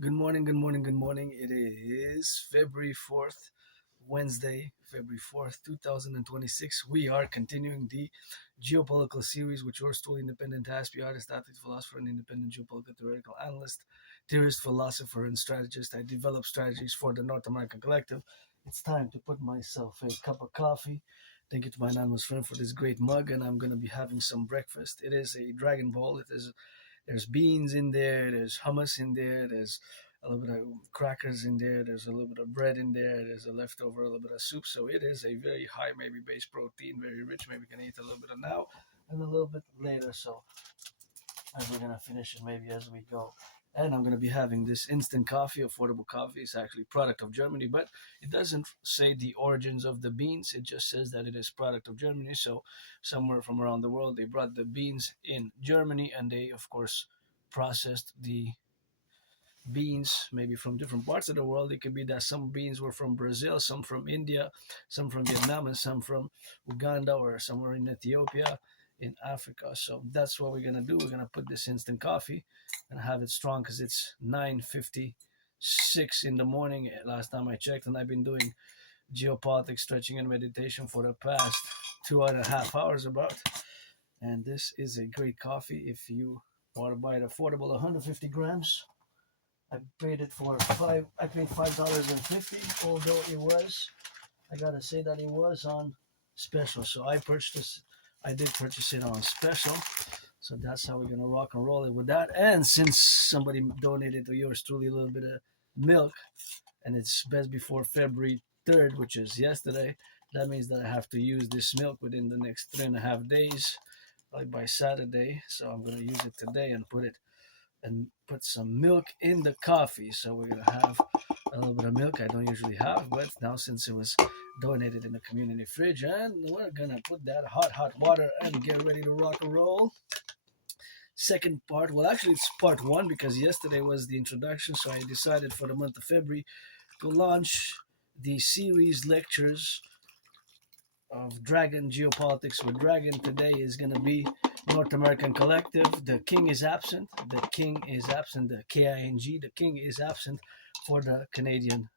Good morning, good morning, good morning. It is February 4th, Wednesday, February 4th, 2026. We are continuing the geopolitical series with yours truly, independent Aspie artist, athlete, philosopher, and independent geopolitical theoretical analyst, theorist, philosopher, and strategist. I develop strategies for the North American Collective. It's time to put myself a cup of coffee. Thank you to my anonymous friend for this great mug, and I'm going to be having some breakfast. It is a Dragon Ball. There's beans in there, there's hummus in there, there's a little bit of crackers in there, there's a little bit of bread in there, there's a leftover, a little bit of soup. So it is a very high, maybe base protein, very rich. Maybe we can eat a little bit of now and a little bit later. So as we're gonna finish it maybe as we go. And I'm gonna be having this instant coffee, affordable coffee. It's actually product of Germany, but it doesn't say the origins of the beans. It just says that it is product of Germany. So somewhere from around the world, they brought the beans in Germany, and they of course processed the beans maybe from different parts of the world. It could be that some beans were from Brazil, some from India, some from Vietnam, and some from Uganda or somewhere in Ethiopia, in Africa. So that's what we're gonna do. We're gonna put this instant coffee and have it strong because it's 9:56 in the morning last time I checked, and I've been doing geopolitics, stretching, and meditation for the past 2.5 hours about. And this is a great coffee if you want to buy it affordable, 150 grams. I paid it for five. I paid $5.50. Although I gotta say that it was on special. So I did purchase it on special. So that's how we're gonna rock and roll it with that. And since somebody donated to yours truly a little bit of milk, and it's best before February 3rd, which is yesterday, that means that I have to use this milk within the next 3.5 days, like by Saturday. So I'm gonna use it today and put some milk in the coffee. So we're gonna have a little bit of milk I don't usually have, but now since it was donated in the community fridge, and we're gonna put that hot water and get ready to rock and roll. Second part, well, actually it's part one because yesterday was the introduction. So I decided for the month of February to launch the series lectures of Dragon, Geopolitics with Dragon. Today is going to be North American Collective. The king is absent. The king is absent. The King. The king is absent for the Canadian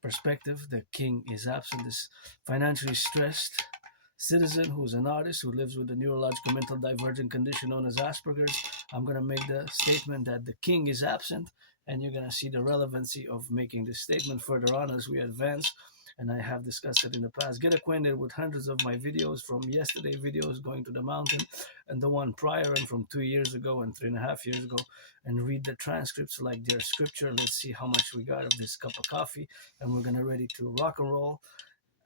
perspective. The king is absent. This financially stressed citizen who's an artist who lives with a neurological mental divergent condition known as Asperger's. I'm going to make the statement that the king is absent, and you're going to see the relevancy of making this statement further on as we advance. And I have discussed it in the past. Get acquainted with hundreds of my videos, from yesterday videos going to the mountain and the one prior and from 2 years ago and 3.5 years ago, and read the transcripts like their scripture. Let's see how much we got of this cup of coffee, and we're gonna ready to rock and roll.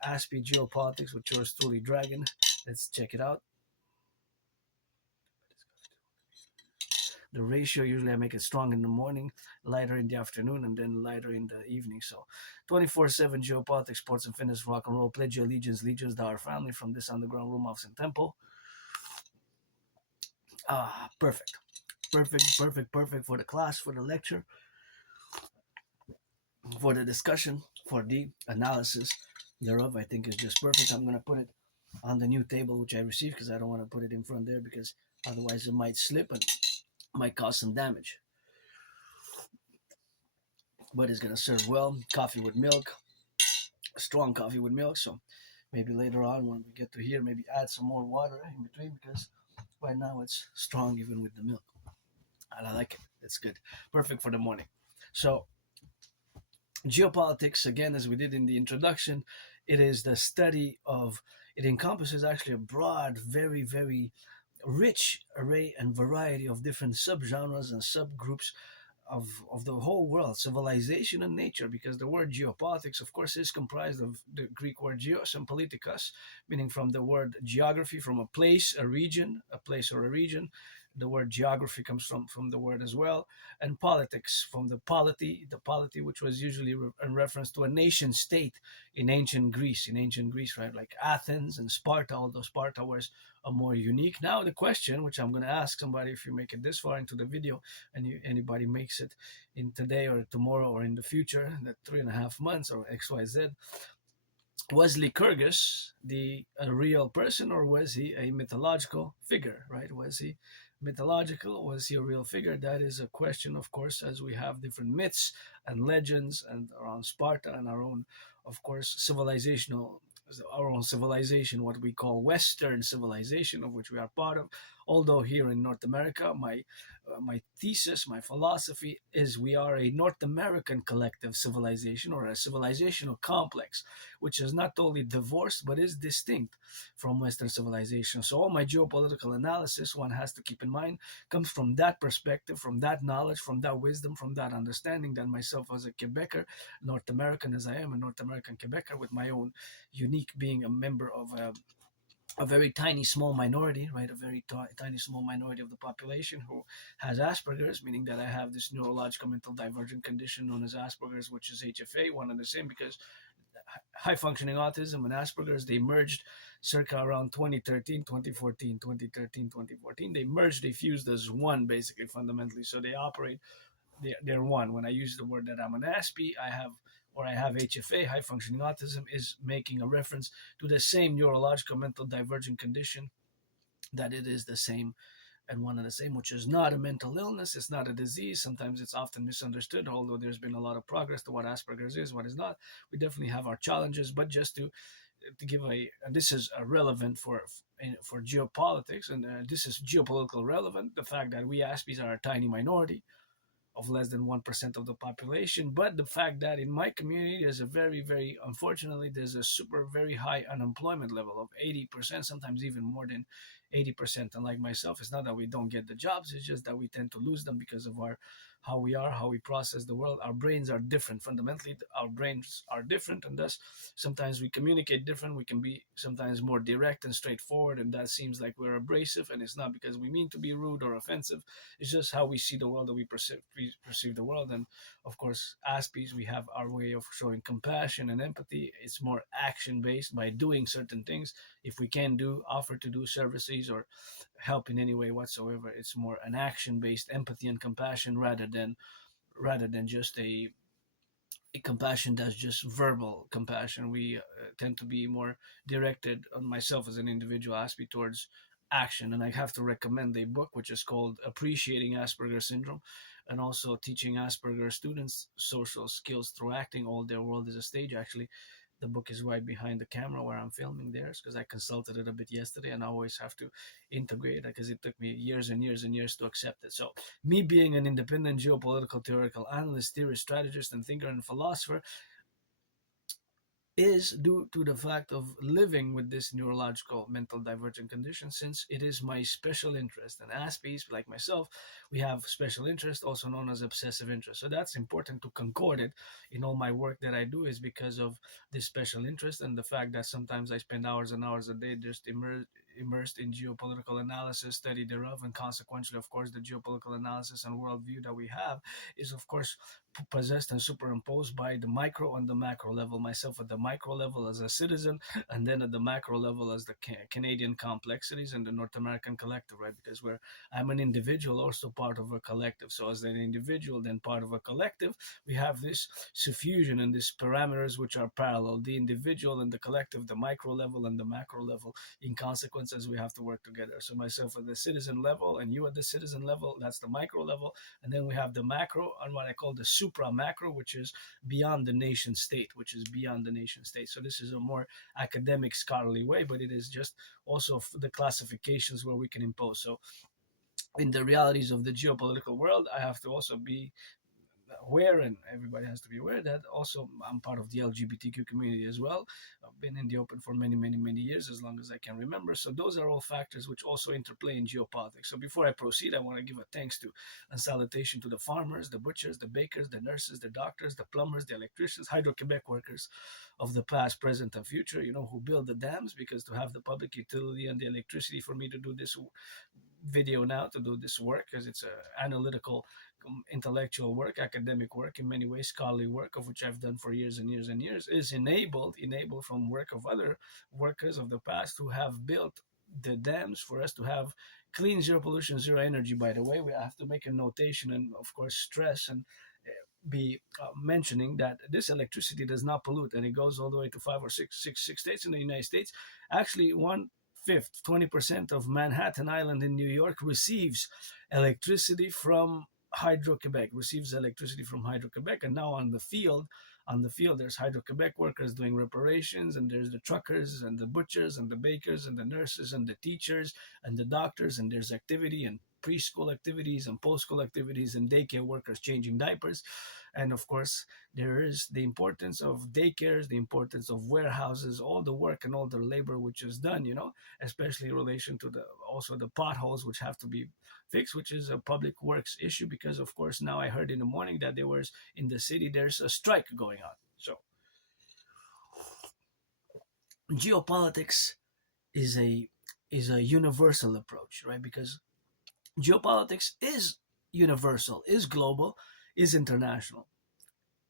Aspie Geopolitics with yours truly, Dragon. Let's check it out. The ratio, usually I make it strong in the morning, lighter in the afternoon, and then lighter in the evening. So 24/7 geopolitics, sports and fitness, rock and roll. Pledge your allegiance, legions to our family from this underground room house and temple. Perfect. Perfect for the class, for the lecture, for the discussion, for the analysis thereof. I think is just perfect. I'm gonna put it on the new table which I received because I don't want to put it in front there because otherwise it might slip and might cause some damage. But it's gonna serve well. Coffee with milk, strong coffee with milk. So maybe later on when we get to here, maybe add some more water in between because right now it's strong even with the milk. And I like it. It's good. Perfect for the morning. So geopolitics, again, as we did in the introduction, it is the study of, it encompasses actually a broad, very, very rich array and variety of different subgenres and subgroups of the whole world, civilization and nature, because the word geopolitics, of course, is comprised of the Greek word geos and politikos, meaning from the word geography, from a place, a region, a place or a region. The word geography comes from the word as well, and politics from the polity, which was usually in reference to a nation state in ancient Greece, right? Like Athens and Sparta, although Sparta was a more unique. Now the question, which I'm going to ask somebody, if you make it this far into the video, and anybody makes it in today or tomorrow or in the future, that 3.5 months or XYZ, was Lycurgus a real person, or was he a mythological figure, right? Was he mythological? Was he a real figure? That is a question, of course, as we have different myths and legends and around Sparta and our own, of course, civilizational, our own civilization, what we call Western civilization, of which we are part of. Although here in North America, my thesis, my philosophy is we are a North American collective civilization, or a civilizational complex, which is not totally divorced but is distinct from Western civilization. So all my geopolitical analysis, one has to keep in mind, comes from that perspective, from that knowledge, from that wisdom, from that understanding that myself as a Quebecer, North American as I am, a North American Quebecer, with my own unique being a member of a very tiny small minority, right? A very tiny small minority of the population who has Asperger's, meaning that I have this neurological mental divergent condition known as Asperger's, which is HFA, one and the same, because high functioning autism and Asperger's, they merged circa around 2013, 2014, 2013, 2014. They merged, they fused as one, basically, fundamentally. So they operate, they're one. When I use the word that I'm an Aspie, I have HFA, high functioning autism, is making a reference to the same neurological mental divergent condition, that it is the same and one and the same, which is not a mental illness, it's not a disease. Sometimes it's often misunderstood, although there's been a lot of progress to what Asperger's is, what is not. We definitely have our challenges, but just to give and this is relevant for geopolitics, and this is geopolitical relevant, the fact that we Aspies are a tiny minority of less than 1% of the population. But the fact that in my community, there's a very, very, unfortunately, there's a super, very high unemployment level of 80%, sometimes even more than 80%. And like myself, it's not that we don't get the jobs, it's just that we tend to lose them because of how we are, how we process the world. Our brains are different. Fundamentally, our brains are different, and thus sometimes we communicate different. We can be sometimes more direct and straightforward, and that seems like we're abrasive, and it's not because we mean to be rude or offensive. It's just how we see the world, that we perceive the world. And of course, Aspies, we have our way of showing compassion and empathy. It's more action based, by doing certain things. If we can offer to do services or help in any way whatsoever, it's more an action based empathy and compassion, rather than just a compassion that's just verbal compassion. We tend to be more directed on myself as an individual Aspie towards action. And I have to recommend a book which is called Appreciating Asperger Syndrome, and also Teaching Asperger Students Social Skills Through Acting. All Their World is a Stage. Actually, the book is right behind the camera where I'm filming theirs, because I consulted it a bit yesterday, and I always have to integrate it because it took me years and years and years to accept it. So, me being an independent geopolitical theoretical analyst, theorist, strategist, and thinker and philosopher, is due to the fact of living with this neurological mental divergent condition, since it is my special interest. And Aspies, like myself, we have special interest, also known as obsessive interest. So that's important to concord it in all my work that I do, is because of this special interest, and the fact that sometimes I spend hours and hours a day just immersed in geopolitical analysis, study thereof, and consequently, of course, the geopolitical analysis and worldview that we have is, of course, possessed and superimposed by the micro and the macro level. Myself at the micro level as a citizen, and then at the macro level as the Canadian complexities and the North American collective, right? Because I'm an individual, also part of a collective. So as an individual, then part of a collective, we have this suffusion and these parameters which are parallel: the individual and the collective, the micro level and the macro level. In consequence, as we have to work together. So myself at the citizen level and you at the citizen level, that's the micro level. And then we have the macro and what I call the supra macro, which is beyond the nation state, So this is a more academic, scholarly way, but it is just also the classifications where we can impose. So in the realities of the geopolitical world, I have to also be aware, and everybody has to be aware, that also I'm part of the LGBTQ community as well. I've been in the open for many, many, many years, as long as I can remember. So those are all factors which also interplay in geopolitics. So before I proceed, I want to give a thanks to and salutation to the farmers, the butchers, the bakers, the nurses, the doctors, the plumbers, the electricians, Hydro-Quebec workers of the past, present, and future, who build the dams, because to have the public utility and the electricity for me to do this video now, to do this work, because it's analytical, intellectual work, academic work, in many ways scholarly work, of which I've done for years and years and years, is enabled from work of other workers of the past who have built the dams for us to have clean, zero pollution, zero energy. By the way, we have to make a notation and of course stress and be mentioning that this electricity does not pollute, and it goes all the way to five or six states in the United States. Actually, 1/5 1/5, 20% of Manhattan Island in New York receives electricity from Hydro-Quebec, and now on the field, there's Hydro-Quebec workers doing reparations, and there's the truckers and the butchers and the bakers and the nurses and the teachers and the doctors, and there's activity and preschool activities and post-school activities and daycare workers changing diapers. And of course, there is the importance of daycares, the importance of warehouses, all the work and all the labor which is done, especially in relation to the potholes which have to be fixed, which is a public works issue, because of course now I heard in the morning that there was in the city there's a strike going on. So geopolitics is a universal approach, right? Because geopolitics is universal, is global, is international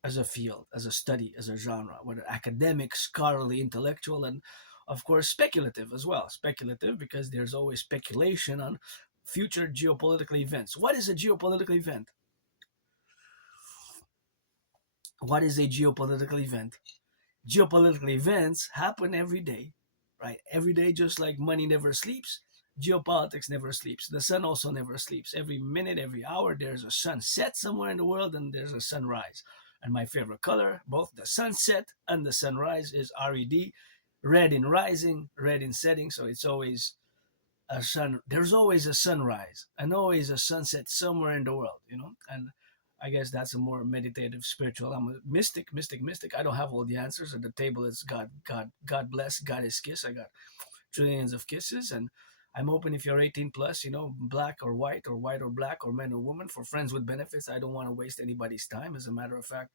as a field, as a study, as a genre, whether academic, scholarly, intellectual, and of course speculative as well. Speculative because there's always speculation on future geopolitical events. What is a geopolitical event? What is a geopolitical event? Geopolitical events happen every day, right? Every day, just like money never sleeps, geopolitics never sleeps. The sun also never sleeps. Every minute, every hour, there's a sunset somewhere in the world and there's a sunrise. And my favorite color, both the sunset and the sunrise, is red. Red in rising, red in setting. So it's always a sun. There's always a sunrise and always a sunset somewhere in the world, And I guess that's a more meditative, spiritual. I'm a mystic. I don't have all the answers. At the table, it's God bless, God is kiss. I got trillions of kisses, and I'm open if you're 18 plus, black or white or black or man or woman, for friends with benefits. I don't want to waste anybody's time. As a matter of fact,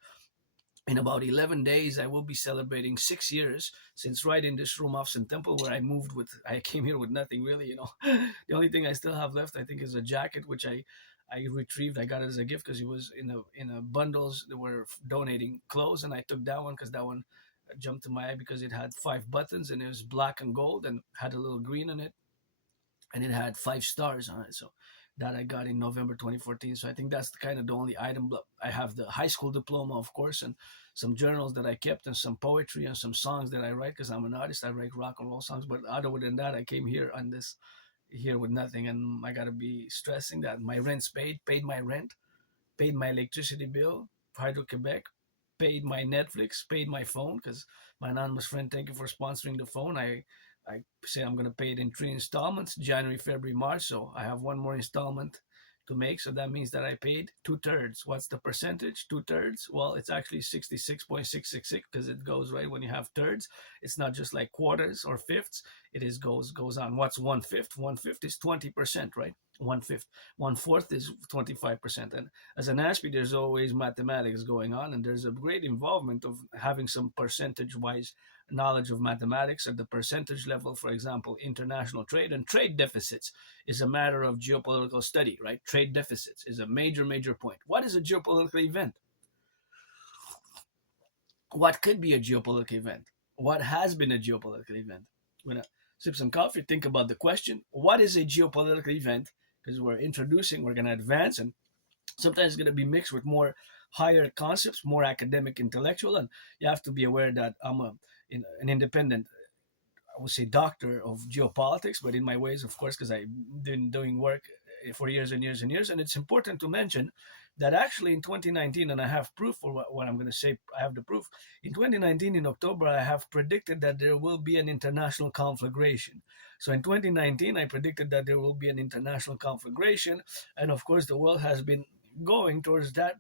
in about 11 days, I will be celebrating 6 years since right in this room off Sun Temple, where I came here with nothing really, The only thing I still have left, I think, is a jacket, which I retrieved. I got it as a gift because it was in a bundles that were donating clothes, and I took that one because that one jumped to my eye because it had 5 buttons and it was black and gold and had a little green on it, and it had 5 stars on it. So that I got in November 2014. So I think that's kind of the only item. I have the high school diploma, of course, and some journals that I kept, and some poetry and some songs that I write because I'm an artist. I write rock and roll songs. But other than that, I came here with nothing, and I gotta be stressing that my rent's paid my rent, paid my electricity bill, Hydro-Quebec, paid my Netflix, paid my phone, because my anonymous friend, thank you for sponsoring the phone. I say I'm gonna pay it in 3 installments, January, February, March. So I have one more installment to make. So that means that I paid 2/3. What's the percentage? 2/3. Well, it's actually 66.666 because it goes right when you have thirds. It's not just like quarters or fifths. It is goes on. What's 1/5? 1/5 is 20%, right? 1/5. 1/4 is 25%. And as an Aspie, there's always mathematics going on, and there's a great involvement of having some percentage-wise knowledge of mathematics at the percentage level. For example, international trade and trade deficits is a matter of geopolitical study, right? Trade deficits is a major point. What is a geopolitical event? What could be a geopolitical event? What has been a geopolitical event? I'm gonna sip some coffee, think about the question. What is a geopolitical event? Because we're gonna advance, and sometimes it's gonna be mixed with more higher concepts, more academic, intellectual, and you have to be aware that I'm an independent, I would say, doctor of geopolitics, but in my ways, of course, because I've been doing work for years and years and years. And it's important to mention that actually in 2019, and I have proof for what I'm going to say, I have the proof. In 2019, in October, I have predicted that there will be an international conflagration. So in 2019, I predicted that there will be an international conflagration. And of course, the world has been going towards that.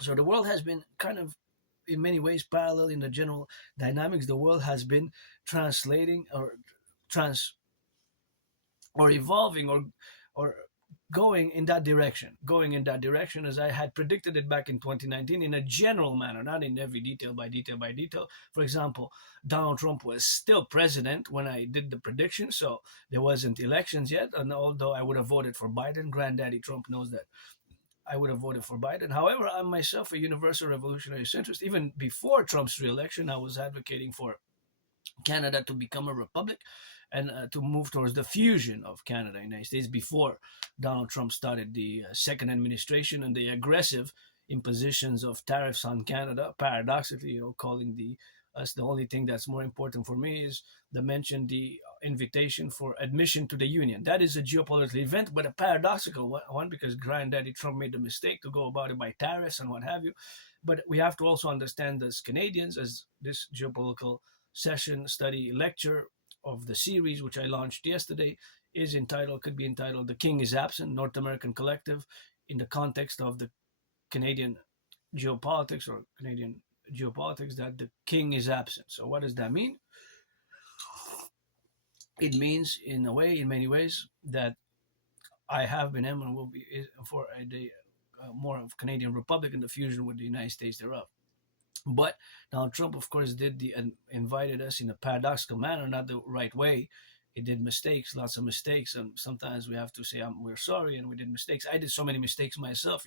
So the world has been kind of, in many ways, parallel in the general dynamics. The world has been translating or evolving or going in that direction as I had predicted it back in 2019 in a general manner, not in every detail by detail. For example, Donald Trump was still president when I did the prediction, so there wasn't elections yet, and although I would have voted for Biden, granddaddy Trump knows that I would have voted for Biden. However, I'm myself a universal revolutionary centrist. Even before Trump's re-election, I was advocating for Canada to become a republic and to move towards the fusion of Canada and the United States before Donald Trump started the second administration and the aggressive impositions of tariffs on Canada, paradoxically, calling the us. The only thing that's more important for me is the invitation for admission to the union. That is a geopolitical event, but a paradoxical one because Granddaddy Trump made the mistake to go about it by tariffs and what have you. But we have to also understand as Canadians, as this geopolitical session, study, lecture of the series, which I launched yesterday, could be entitled "The King is Absent: North American Collective," in the context of the Canadian geopolitics or Canadian geopolitics, that the king is absent. So what does that mean? It means, in a way, in many ways, that I have been and will be for a day more of Canadian Republic and the fusion with the United States thereof. But Donald Trump, of course, invited us in a paradoxical manner, not the right way. He did mistakes, lots of mistakes, and sometimes we have to say we're sorry and we did mistakes. I did so many mistakes myself,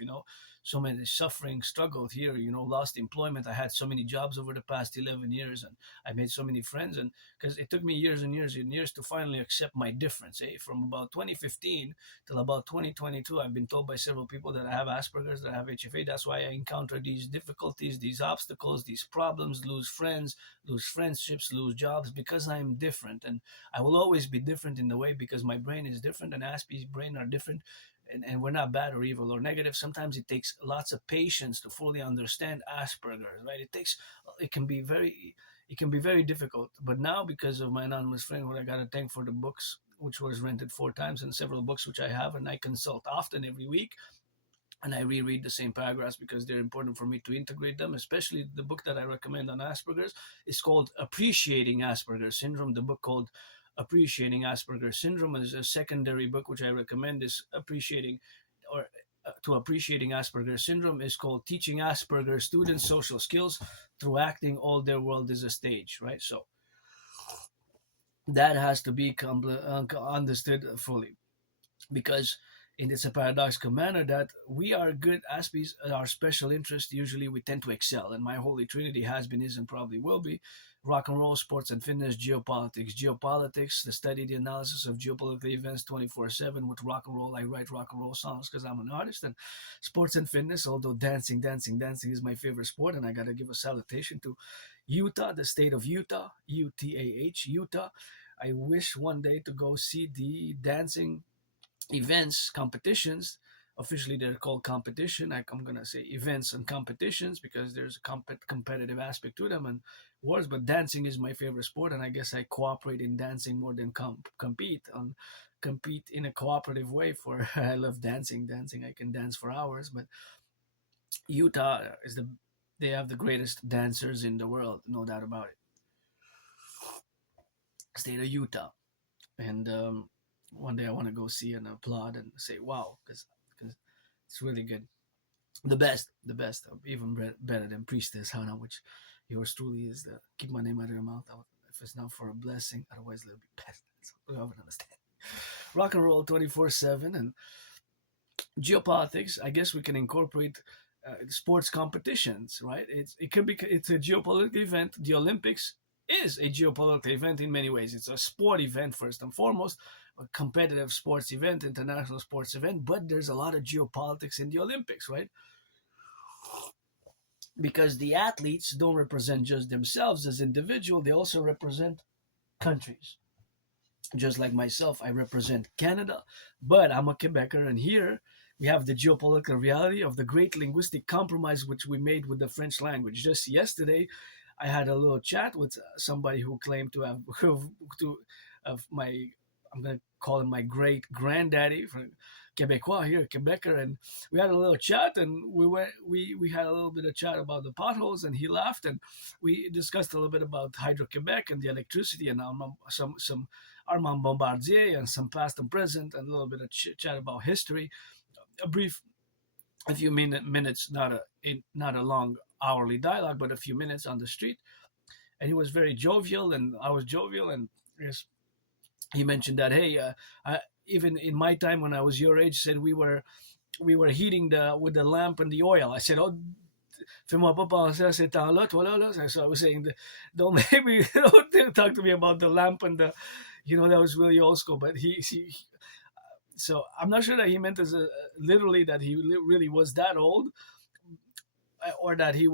so many suffering, struggled here, lost employment. I had so many jobs over the past 11 years, and I made so many friends, and because it took me years and years and years to finally accept my difference. From about 2015 till about 2022, I've been told by several people that I have Asperger's, that I have HFA. That's why I encounter these difficulties, these obstacles, these problems, lose friends, lose friendships, lose jobs, because I'm different. And I will always be different in the way, because my brain is different and Aspie's brain are different, and we're not bad or evil or negative. Sometimes it takes lots of patience to fully understand Asperger's, right? It can be very difficult. But now, because of my anonymous friend, what I got to thank for the books, which was rented 4 times, and several books which I have and I consult often every week, and I reread the same paragraphs because they're important for me to integrate them. Especially the book that I recommend on Asperger's is called Appreciating Asperger's Syndrome. The book called Appreciating Asperger's Syndrome is a secondary book which I recommend is Appreciating Asperger's Syndrome is called Teaching Asperger's Students Social Skills Through Acting All Their World is a Stage, right? So that has to be understood fully, because it's a paradoxical manner that we are good Aspies, our special interest, usually we tend to excel. And my holy trinity has been, is, and probably will be rock and roll, sports and fitness, geopolitics. Geopolitics, the study, the analysis of geopolitical events 24/7. With rock and roll, I write rock and roll songs because I'm an artist. And sports and fitness, although dancing is my favorite sport. And I got to give a salutation to Utah, the state of Utah, UTAH, Utah. I wish one day to go see the dancing events, competitions. Officially they're called competition. I'm gonna say events and competitions because there's a competitive aspect to them and wars. But dancing is my favorite sport, and I guess I cooperate in dancing more than compete in a cooperative way. For I love dancing. I can dance for hours. But Utah they have the greatest dancers in the world, no doubt about it. State of Utah. And one day I want to go see and applaud and say wow, because it's really good. The best, even better than Priestess Hannah, which yours truly is. The keep my name out of your mouth. If it's not for a blessing, otherwise it'll be best. So I don't understand. Rock and roll 24/7 and geopolitics. I guess we can incorporate sports competitions, right? It's a geopolitical event. The Olympics is a geopolitical event in many ways. It's a sport event first and foremost, a competitive sports event, international sports event, but there's a lot of geopolitics in the Olympics, right? Because the athletes don't represent just themselves as individuals, they also represent countries. Just like myself, I represent Canada, but I'm a Quebecer, and here we have the geopolitical reality of the great linguistic compromise which we made with the French language. Just yesterday, I had a little chat with somebody who claimed to have of my, I'm going to call him my great granddaddy from Quebecois here, Quebecer, and we had a little chat, and we had a little bit of chat about the potholes, and he laughed, and we discussed a little bit about Hydro-Quebec and the electricity, and some Armand Bombardier and some past and present, and a little bit of chat about history. A few minutes, not a long hourly dialogue, but a few minutes on the street, and he was very jovial, and I was jovial, and yes, he mentioned that hey, even in my time when I was your age, said we were heating with the lamp and the oil. I said, oh, fais-moi pas penser à ces temps-là, toi là. So I was saying, don't maybe don't talk to me about the lamp and the, that was really old school. But he so I'm not sure that he meant as literally that he really was that old, or that he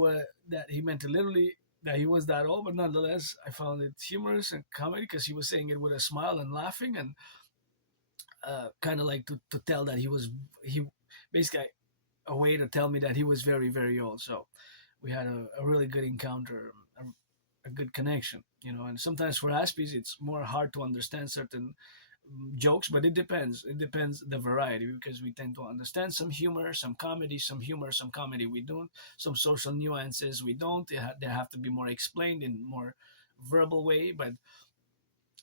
meant literally that he was that old, but nonetheless, I found it humorous and comedy because he was saying it with a smile and laughing, and kind of like to tell that he basically a way to tell me that he was very very old. So we had a really good encounter, a good connection, you know. And sometimes for Aspies, it's more hard to understand certain jokes, but it depends. It depends the variety because we tend to understand some humor, some comedy, some humor, some comedy we don't. Some social nuances we don't. They have to be more explained in more verbal way, but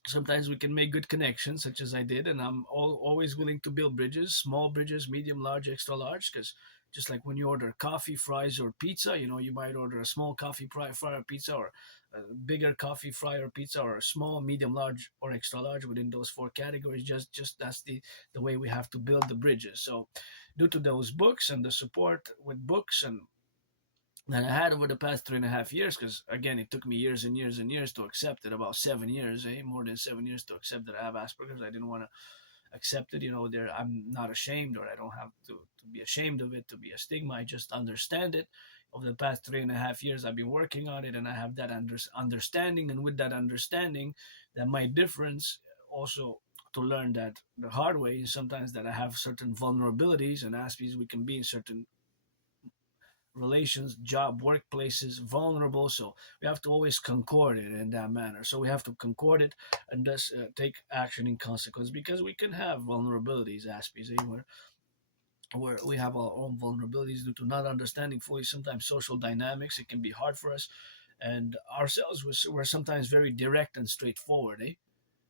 sometimes we can make good connections, such as I did, and I'm always willing to build bridges, small bridges, medium, large, extra large, because just like when you order coffee, fries, or pizza, you know, you might order a small coffee fry or pizza, or a bigger coffee fry or pizza, or a small, medium, large, or extra large within those four categories. Just that's the way we have to build the bridges. So, due to those books and the support with books and that I had over the past 3.5 years, because again, it took me years and years and years to accept it, about 7 years, more than 7 years to accept that I have Asperger's. I didn't want to accept it, you know. There, I'm not ashamed, or I don't have to be ashamed of it, to be a stigma. I just understand it. Over the past 3.5 years, I've been working on it, and I have that understanding. And with that understanding, that my difference also to learn that the hard way is sometimes that I have certain vulnerabilities, and Aspies we can be in certain relations, job, workplaces, vulnerable. So we have to always concord it in that manner. So we have to concord it and thus take action in consequence, because we can have vulnerabilities, Aspies, where we have our own vulnerabilities due to not understanding fully sometimes social dynamics. It can be hard for us, and ourselves we're sometimes very direct and straightforward,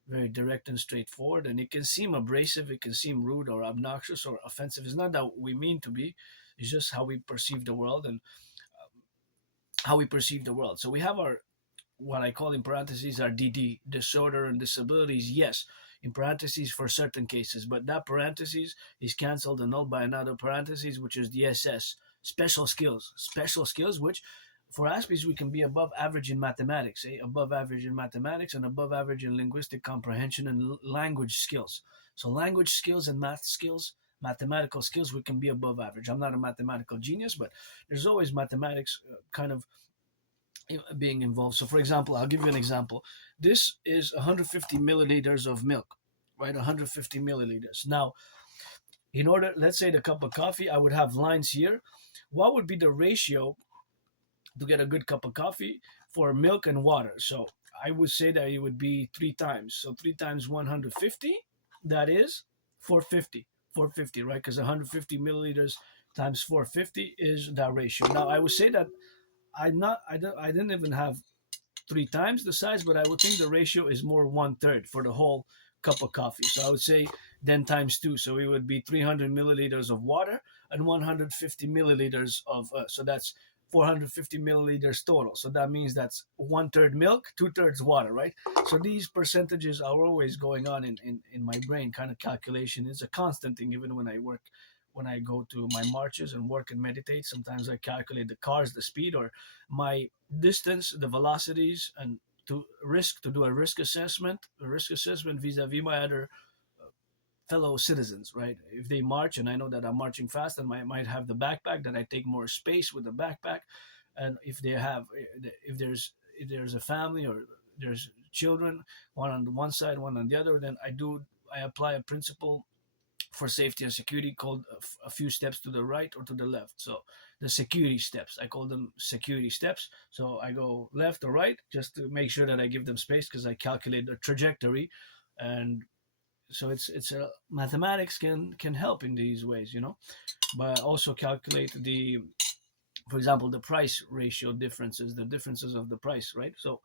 very direct and straightforward, and it can seem abrasive, it can seem rude or obnoxious or offensive. It's not that we mean to be, it's just how we perceive the world, and how we perceive the world. So we have our, what I call in parentheses, our DD, disorder and disabilities, yes, in parentheses for certain cases, but that parentheses is cancelled and nulled by another parentheses, which is the SS, special skills, which for Aspies we can be above average in mathematics, above average in mathematics and above average in linguistic comprehension and language skills. So language skills and math skills, mathematical skills, we can be above average. I'm not a mathematical genius, but there's always mathematics kind of being involved. So, for example, I'll give you an example. This is 150 milliliters of milk, right? 150 milliliters. Now, in order, let's say the cup of coffee, I would have lines here. What would be the ratio to get a good cup of coffee for milk and water? So, I would say that it would be three times. So, three times 150, that is 450. 450, right? Because 150 milliliters times 450 is that ratio. Now, I would say that I didn't even have three times the size, but I would think the ratio is more one third for the whole cup of coffee. So I would say then times two. So it would be 300 milliliters of water and 150 milliliters of, so that's 450 milliliters total. So that means that's one third milk, two thirds water, right? So these percentages are always going on in my brain, kind of calculation. It's a constant thing, even when I work. When I go to my marches and work and meditate, sometimes I calculate the cars, the speed, or my distance, the velocities, and to do a risk assessment vis-a-vis my other fellow citizens, right? If they march and I know that I'm marching fast, and I might have the backpack, that I take more space with the backpack. And if there's a family, or there's children, one on one side, one on the other, then I apply a principle for safety and security called a few steps to the right or to the left. So the security steps, I call them security steps. So I go left or right just to make sure that I give them space, because I calculate the trajectory. And so it's a mathematics can help in these ways, you know. But I also calculate the, for example, the price ratio differences, the differences of the price, right? So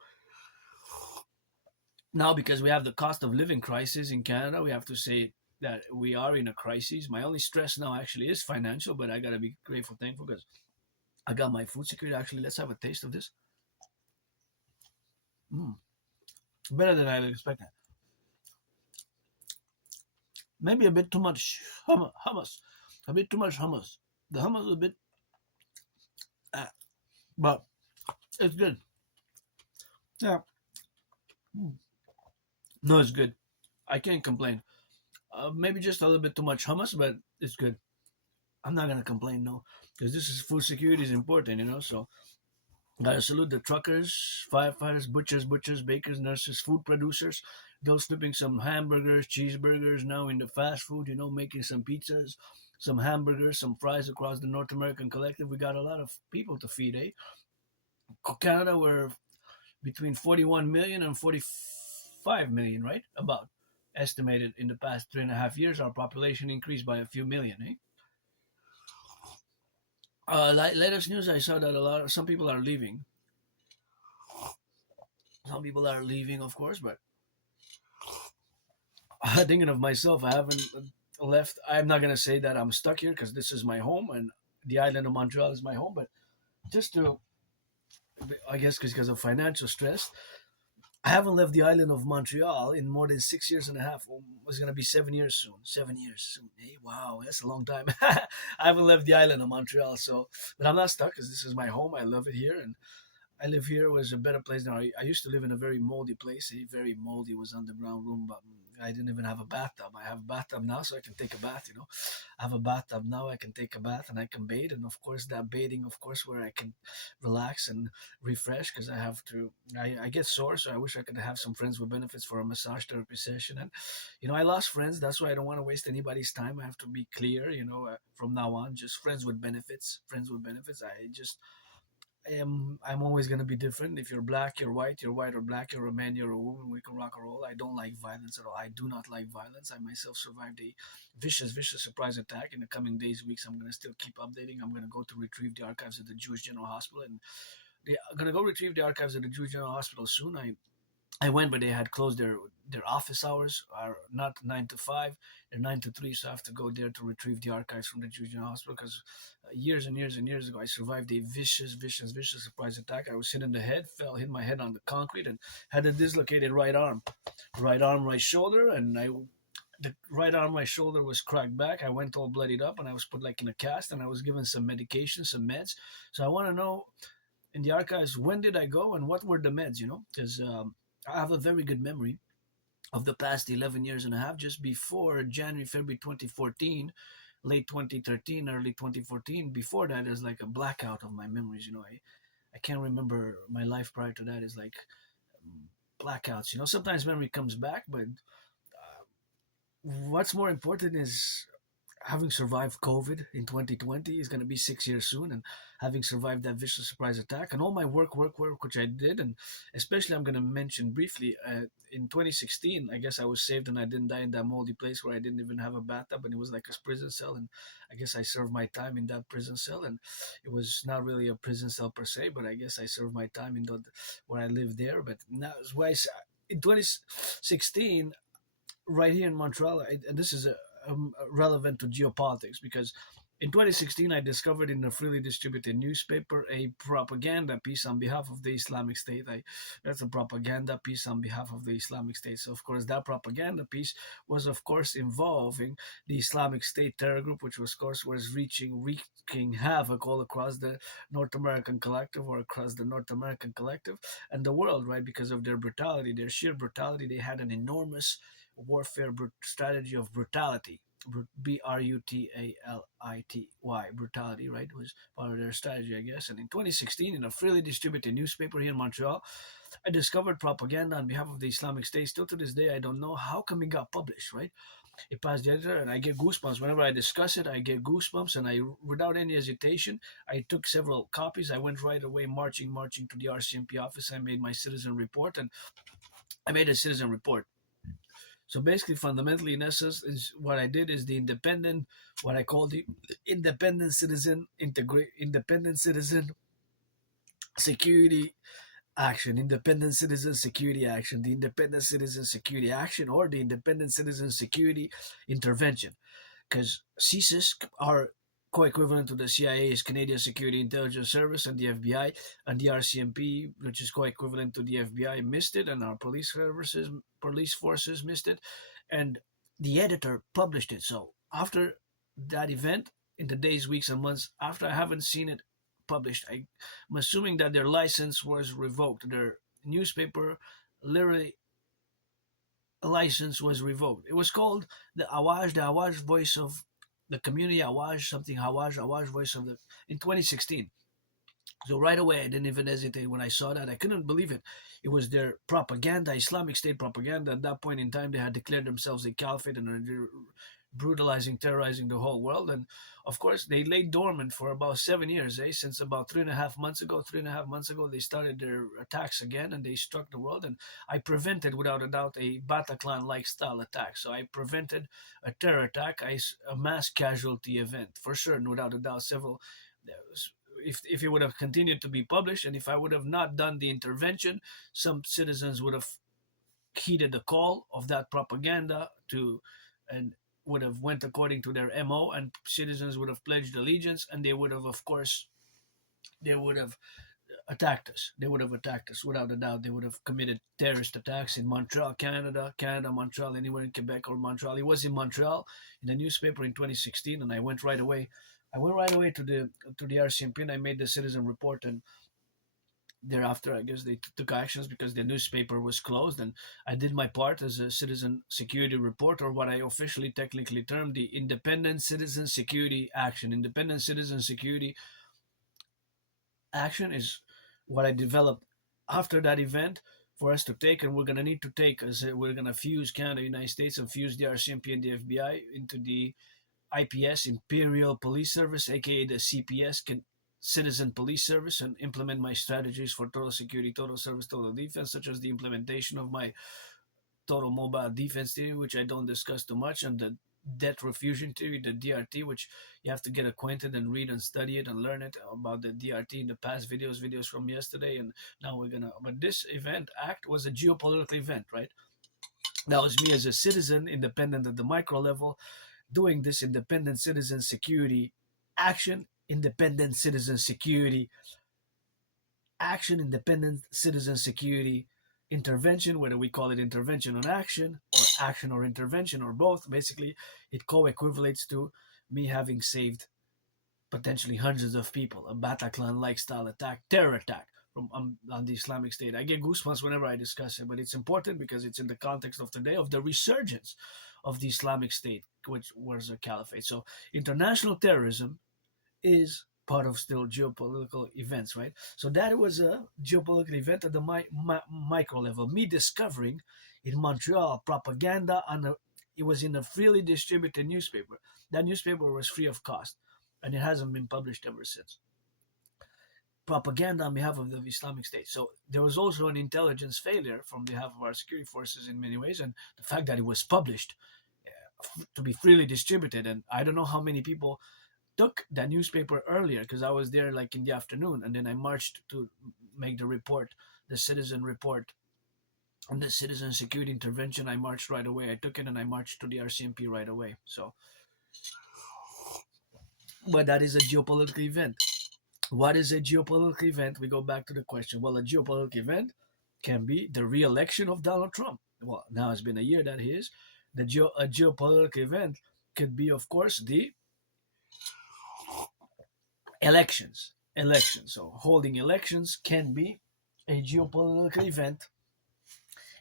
now, because we have the cost of living crisis in Canada, we have to say that we are in a crisis. My only stress now actually is financial, but I gotta be grateful, thankful, because I got my food security. Actually, let's have a taste of this. Mm, better than I expected. Maybe a bit too much hummus. A bit too much hummus. The hummus is a bit, uh, but it's good. Yeah. Mm. No, it's good. I can't complain. Maybe just a little bit too much hummus, but it's good. I'm not gonna complain, no, because this is food security is important, you know. So Gotta salute the truckers, firefighters, butchers, bakers, nurses, food producers, those flipping some hamburgers, cheeseburgers now in the fast food, making some pizzas, some hamburgers, some fries across the North American collective. We got a lot of people to feed, eh? Canada, we're between 41 million and 45 million, right? About estimated in the past 3.5 years, our population increased by a few million, eh? Latest news, I saw that some people are leaving. Some people are leaving, of course, but thinking of myself, I haven't left. I'm not gonna say that I'm stuck here because this is my home and the island of Montreal is my home. But just to, I guess, because of financial stress, I haven't left the island of Montreal in more than 6 years and a half. It's gonna be 7 years soon. 7 years soon. Hey, wow, that's a long time. I haven't left the island of Montreal, so but I'm not stuck because this is my home. I love it here, and I live here was a better place now. I used to live in a very moldy place. A very moldy was underground room, but I didn't even have a bathtub. I have a bathtub now, so I can take a bath. I have a bathtub now. I can take a bath and I can bathe, and of course that bathing, of course, where I can relax and refresh because I have to. I get sore, so I wish I could have some friends with benefits for a massage therapy session. And I lost friends. That's why I don't want to waste anybody's time. I have to be clear. From now on, just friends with benefits. Friends with benefits. I'm always gonna be different. If you're black, you're white or black, you're a man, you're a woman, we can rock and roll. I don't like violence at all. I do not like violence. I myself survived a vicious surprise attack. In the coming days, weeks, I'm gonna still keep updating. I'm gonna go to retrieve the archives of the Jewish General Hospital, and I'm gonna go retrieve the archives of the Jewish General Hospital soon. I went, but they had closed their office hours are not 9 to 5, they're 9 to 3. So I have to go there to retrieve the archives from the Jewish General Hospital because years and years and years ago I survived a vicious surprise attack. I was hit in the head, hit my head on the concrete, and had a dislocated right arm, right shoulder, and the right arm, my shoulder was cracked back. I went all bloodied up, and I was put like in a cast, and I was given some medication, some meds. So I want to know in the archives when did I go and what were the meds, because I have a very good memory of the past 11 years and a half, just before January, February 2014, late 2013, early 2014. Before that, there's like a blackout of my memories. I can't remember my life prior to that. Is like blackouts. Sometimes memory comes back, but what's more important is having survived COVID in 2020 is going to be 6 years soon, and having survived that vicious surprise attack and all my work, which I did, and especially I'm going to mention briefly in 2016. I guess I was saved and I didn't die in that moldy place where I didn't even have a bathtub and it was like a prison cell, and I guess I served my time in that prison cell, and it was not really a prison cell per se, but I guess I served my time in where I lived there. But now, in 2016 right here in Montreal, and this is relevant to geopolitics because in 2016 I discovered in a freely distributed newspaper a propaganda piece on behalf of the Islamic State. That's a propaganda piece on behalf of the Islamic State. So of course that propaganda piece was of course involving the Islamic State terror group, which was of course was wreaking havoc all across the North American collective or across the North American collective and the world, right? Because of their brutality, their sheer brutality, they had an enormous warfare strategy of brutality. Brutality, brutality, right? Was part of their strategy, I guess. And in 2016, in a freely distributed newspaper here in Montreal, I discovered propaganda on behalf of the Islamic State. Still to this day, I don't know how come it got published, right? It passed the editor, and I get goosebumps whenever I discuss it. I get goosebumps, and without any hesitation, I took several copies. I went right away, marching to the RCMP office. I made my citizen report, and I made a citizen report. So basically, fundamentally, in essence, is what I did is the independent, what I call the independent citizen independent citizen security action, independent citizen security action, the independent citizen security action, or the independent citizen security intervention, because CSIS are co-equivalent to the CIA's Canadian Security Intelligence Service and the FBI, and the RCMP, which is co-equivalent to the FBI, missed it, and our police forces missed it, and the editor published it. So after that event, in the days, weeks, and months after, I haven't seen it published. I'm assuming that their license was revoked. Their newspaper literally license was revoked. It was called the Awaj Voice of the Community, Awaj something, Awaj Voice of the, in 2016. So right away, I didn't even hesitate when I saw that. I couldn't believe it. It was their propaganda, Islamic State propaganda. At that point in time, they had declared themselves a caliphate and they're brutalizing, terrorizing the whole world. And of course, they lay dormant for about 7 years, since about 3.5 months ago. 3.5 months ago, they started their attacks again and they struck the world. And I prevented, without a doubt, a Bataclan like style attack. So I prevented a terror attack, a mass casualty event, for sure, and without a doubt, several. If it would have continued to be published and if I would have not done the intervention, some citizens would have heeded the call of that propaganda to and would have went according to their MO, and citizens would have pledged allegiance, and they would have, of course, they would have attacked us. They would have attacked us without a doubt. They would have committed terrorist attacks in Montreal, Canada, Montreal, anywhere in Quebec or Montreal. It was in Montreal in the newspaper in 2016, and I went right away. I went right away to the RCMP and I made the citizen report, and thereafter I guess they took actions because the newspaper was closed, and I did my part as a citizen security report, or what I officially technically termed the independent citizen security action. Independent citizen security action is what I developed after that event for us to take, and we're going to need to take, as we're going to fuse Canada, United States, and fuse the RCMP and the FBI into the IPS, Imperial Police Service, aka the CPS, Citizen Police Service, and implement my strategies for total security, total service, total defense, such as the implementation of my total mobile defense theory, which I don't discuss too much, and the debt refusion theory, the DRT, which you have to get acquainted and read and study it and learn it about the DRT in the past videos from yesterday. And now but this event, Act, was a geopolitical event, right? That was me as a citizen, independent at the micro level, doing this independent citizen security action, independent citizen security action, independent citizen security intervention, whether we call it intervention or action or intervention or both. Basically, it co-equivalates to me having saved potentially hundreds of people, a Bataclan like style attack, terror attack from on the Islamic State. I get goosebumps whenever I discuss it, but it's important because it's in the context of today, of the resurgence of the Islamic State, which was a caliphate. So international terrorism is part of still geopolitical events, right? So that was a geopolitical event at the micro level. Me discovering in Montreal propaganda it was in a freely distributed newspaper. That newspaper was free of cost, and it hasn't been published ever since. Propaganda on behalf of the Islamic State. So there was also an intelligence failure from behalf of our security forces in many ways, and the fact that it was published to be freely distributed, and I don't know how many people took that newspaper earlier, because I was there like in the afternoon, and then I marched to make the report, the citizen report on the citizen security intervention. I marched right away. I took it and I marched to the RCMP right away. So, but that is a geopolitical event. What is a geopolitical event? We go back to the question. Well, a geopolitical event can be the re-election of Donald Trump. Well, now it's been a year that he is. A geopolitical event could be, of course, the elections. So holding elections can be a geopolitical event.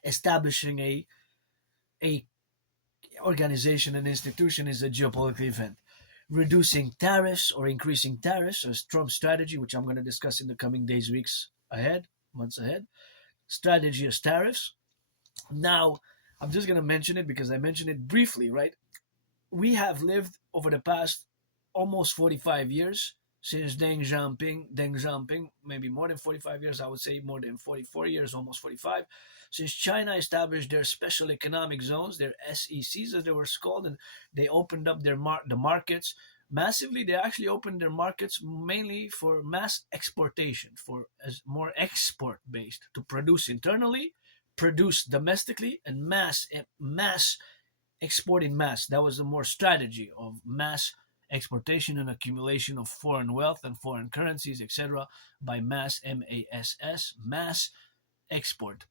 Establishing a organization and institution is a geopolitical event. Reducing tariffs or increasing tariffs as Trump's strategy, which I'm going to discuss in the coming days, weeks ahead, months ahead. Strategy is tariffs. Now, I'm just going to mention it because I mentioned it briefly, right? We have lived over the past almost 45 years since Deng Xiaoping, maybe more than 45 years, I would say more than 44 years, almost 45, since China established their special economic zones, their SECs as they were called, and they opened up the markets massively. They actually opened their markets mainly for mass exportation, for as more export based, to produce internally, produce domestically, and mass export in mass. That was the more strategy of mass exportation and accumulation of foreign wealth and foreign currencies, etc., by mass, mass export,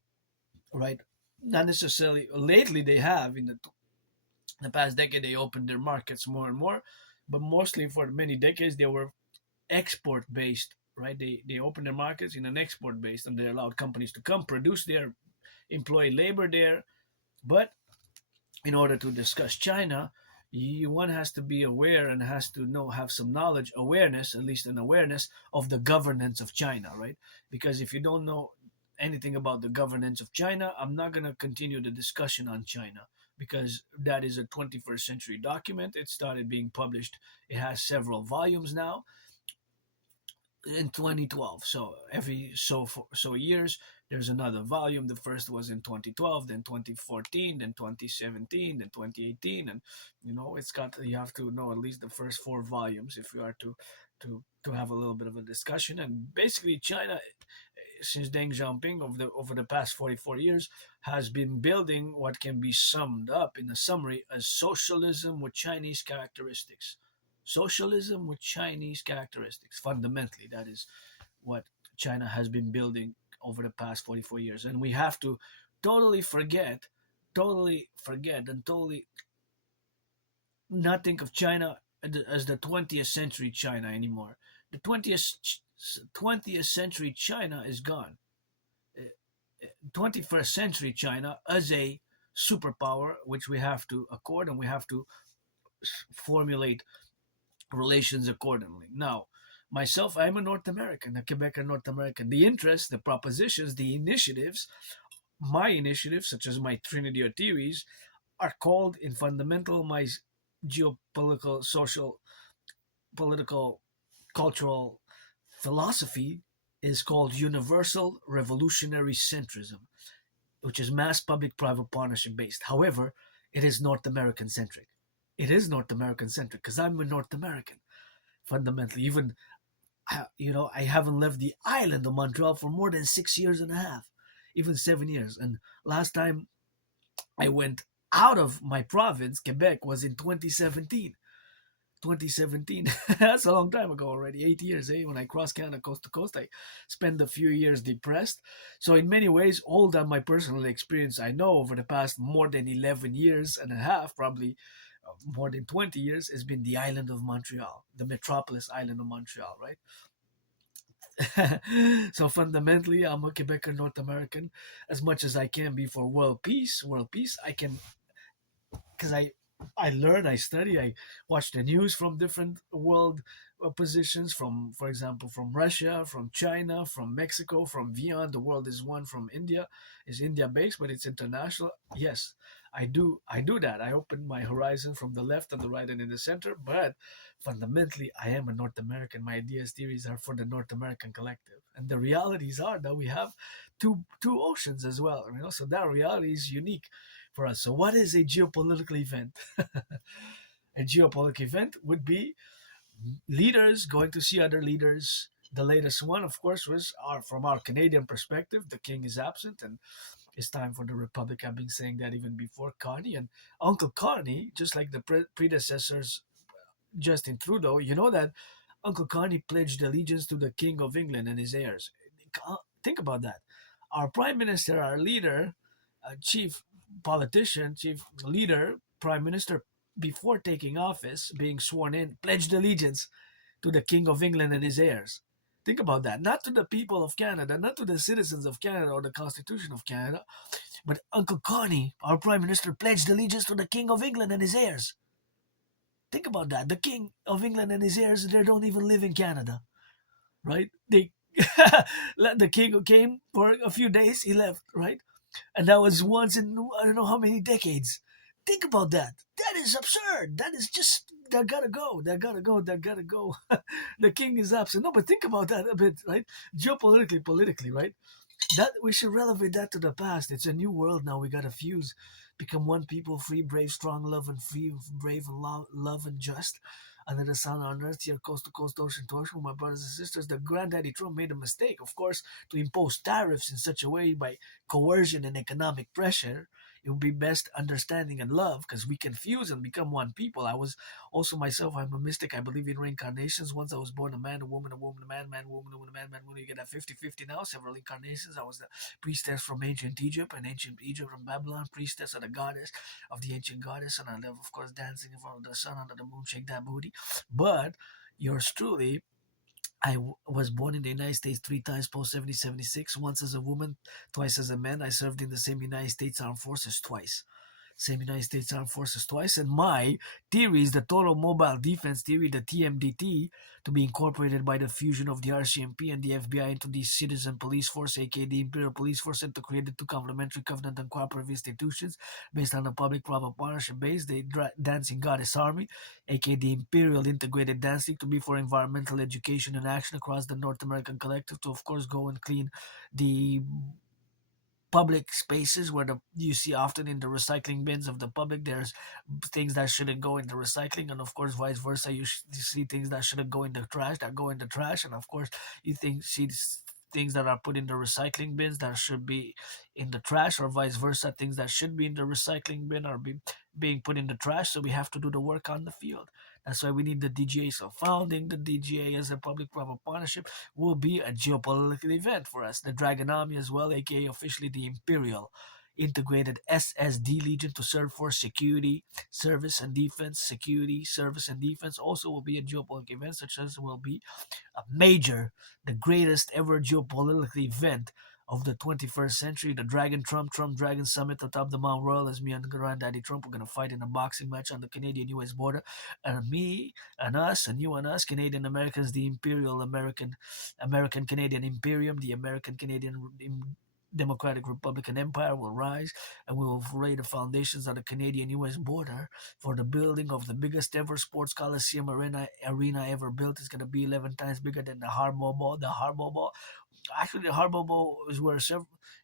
right? Not necessarily. Lately, they have in the past decade they opened their markets more and more, but mostly for many decades they were export based, right? They opened their markets in an export based, and they allowed companies to come produce their employee labor there. But in order to discuss China, one has to be aware and has to know, have some knowledge, awareness, at least an awareness of the governance of China, right? Because if you don't know anything about the governance of China, I'm not going to continue the discussion on China, because that is a 21st century document. It started being published, it has several volumes now, in 2012. So every so years there's another volume. The first was in 2012, then 2014, then 2017, then 2018, and it's got, you have to know at least the first four volumes if you are to have a little bit of a discussion. And basically, China, since Deng Xiaoping, over the past 44 years, has been building what can be summed up in a summary as socialism with Chinese characteristics. Socialism with Chinese characteristics. Fundamentally, that is what China has been building over the past 44 years. And we have to totally forget, and totally not think of China as the 20th century China anymore. The 20th century China is gone. 21st century China as a superpower, which we have to accord, and we have to formulate relations accordingly. Now, myself, I'm a North American, a Quebecer North American. The interests, the propositions, the initiatives, my initiatives, such as my Trinity of Theories, are called in fundamental my geopolitical, social, political, cultural philosophy is called universal revolutionary centrism, which is mass public private partnership based. However, it is North American centric. It is North American centric because I'm a North American fundamentally. Even, I haven't left the island of Montreal for more than 6 years and a half, even 7 years. And last time I went out of my province, Quebec, was in 2017. 2017. That's a long time ago already. 8 years, when I crossed Canada coast to coast, I spent a few years depressed. So in many ways, all that my personal experience I know over the past more than 11 years and a half, probably more than 20 years, has been the island of Montreal, the metropolis island of Montreal, right? So fundamentally, I'm a Quebecer North American as much as I can be for world peace. World peace, I can, because I learn, I study, I watch the news from different world positions, from, for example, from Russia, from China, from Mexico, from beyond the world is one, from India, is India based, but it's international. Yes, I do that. I open my horizon from the left and the right and in the center, but fundamentally, I am a North American. My ideas, theories are for the North American collective, and the realities are that we have two oceans as well. So that reality is unique for us. So, what is a geopolitical event? A geopolitical event would be leaders going to see other leaders. The latest one, of course, was from our Canadian perspective, the king is absent, and it's time for the Republic. I've been saying that even before Carney and Uncle Carney, just like the predecessors, Justin Trudeau. You know that Uncle Carney pledged allegiance to the King of England and his heirs. Think about that. Our prime minister, our leader, chief politician, chief leader, prime minister, before taking office, being sworn in, pledged allegiance to the King of England and his heirs. Think about that. Not to the people of Canada, not to the citizens of Canada or the Constitution of Canada, but Uncle Carney, our prime minister, pledged allegiance to the King of England and his heirs. Think about that. The King of England and his heirs, they don't even live in Canada, right? They the king who came for a few days, he left, right? And that was once in I don't know how many decades. Think about that. That is absurd. That is just that gotta go. That gotta go. That gotta go. The king is absent. No, but think about that a bit, right? Geopolitically, politically, right? That we should relevate that to the past. It's a new world now. We gotta fuse, become one people, free, brave, strong, love, and free, brave, and love and just. Under the sun on earth, here, coast to coast, ocean to ocean, my brothers and sisters. The granddaddy Trump made a mistake, of course, to impose tariffs in such a way by coercion and economic pressure. It would be best understanding and love, because we can fuse and become one people. I was also myself, I'm a mystic. I believe in reincarnations. Once I was born a man, a woman, a man, man, woman, woman, man, woman. You get that 50-50 now, several incarnations. I was the priestess from ancient Egypt, and ancient Egypt from Babylon, priestess of the goddess, of the ancient goddess. And I love, of course, dancing in front of the sun, under the moon, shake that booty. But yours truly, was born in the United States 3 times post 70-76, once as a woman, twice as a man. I served in the same United States Armed Forces twice. Same United States Armed Forces twice. And my theory is the Total Mobile Defense Theory, the TMDT, to be incorporated by the fusion of the RCMP and the FBI into the Citizen Police Force, aka the Imperial Police Force, and to create the two complementary covenant and cooperative institutions based on a public-private partnership base, the Dancing Goddess Army, aka the Imperial Integrated Dance League, to be for environmental education and action across the North American Collective, to of course go and clean the public spaces where you see often in the recycling bins of the public there's things that shouldn't go in the recycling, and of course vice versa, you see things that shouldn't go in the trash that go in the trash, and of course see things that are put in the recycling bins that should be in the trash, or vice versa, things that should be in the recycling bin are being put in the trash. So we have to do the work on the field. That's why we need the DGA. So founding the DGA as a public-private partnership will be a geopolitical event for us. The Dragon Army as well, aka officially the Imperial Integrated SSD Legion, to serve for security, service, and defense. Security, service, and defense also will be a geopolitical event, such as will be a major, the greatest ever geopolitical event of the 21st century, the Dragon Trump Dragon Summit atop the Mount Royal, as me and Granddaddy Trump are going to fight in a boxing match on the Canadian-US border. And me and us and you and us, Canadian Americans, the Imperial American Canadian Imperium, the American Canadian Democratic Republican Empire will rise, and we will lay the foundations of the Canadian-US border for the building of the biggest ever sports coliseum arena ever built. It's going to be 11 times bigger than the Hardball Ball. The Hardball Ball, actually, the Hardball Bowl is where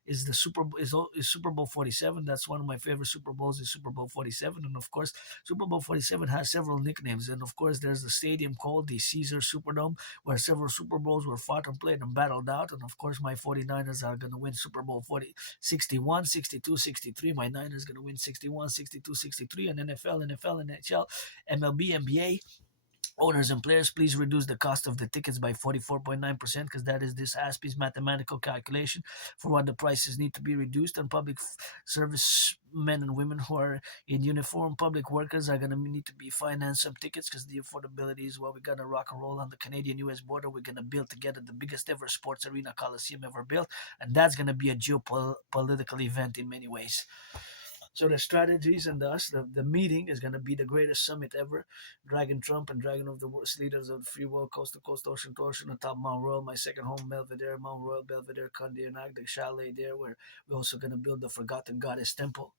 is the is Super Bowl 47. That's one of my favorite Super Bowls, is Super Bowl 47, and of course Super Bowl 47 has several nicknames, and of course there's the stadium called the Caesar Superdome, where several Super Bowls were fought and played and battled out, and of course my 49ers are going to win Super Bowl 40 61 62 63. My Niners going to win 61 62 63. And NFL, NHL, MLB, NBA owners and players, please reduce the cost of the tickets by 44.9%, because that is this Aspie's mathematical calculation for what the prices need to be reduced. And public service men and women who are in uniform, public workers, are going to need to be financed some tickets, because the affordability is what we got to rock and roll on the Canadian-US border. We're going to build together the biggest ever sports arena coliseum ever built, and that's going to be a geopolitical event in many ways. So the strategies and the meeting is going to be the greatest summit ever. Dragon Trump and Dragon of the World's leaders of the free world, coast to coast, ocean to ocean, atop Mount Royal, my second home, Belvedere, Mount Royal, Belvedere, Condé and Acte, the chalet there, where we're also going to build the Forgotten Goddess Temple.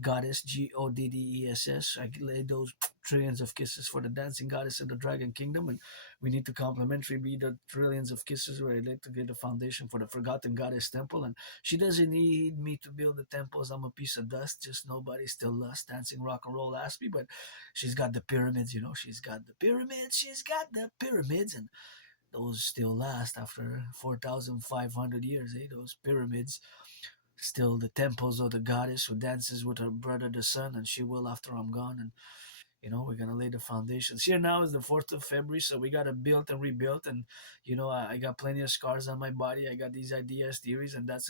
Goddess, Goddess. I laid those trillions of kisses for the dancing goddess in the dragon kingdom, and we need to complementary be the trillions of kisses where I like to get the foundation for the forgotten goddess temple. And she doesn't need me to build the temples. I'm a piece of dust, just nobody still lost dancing rock and roll Aspie, but she's got the pyramids, she's got the pyramids, and those still last after 4,500 years, those pyramids. Still the temples of the goddess who dances with her brother the sun, and she will after I'm gone. And we're gonna lay the foundations. Here now is the 4th of February, so we gotta build and rebuild. And I got plenty of scars on my body. I got these ideas, theories, and that's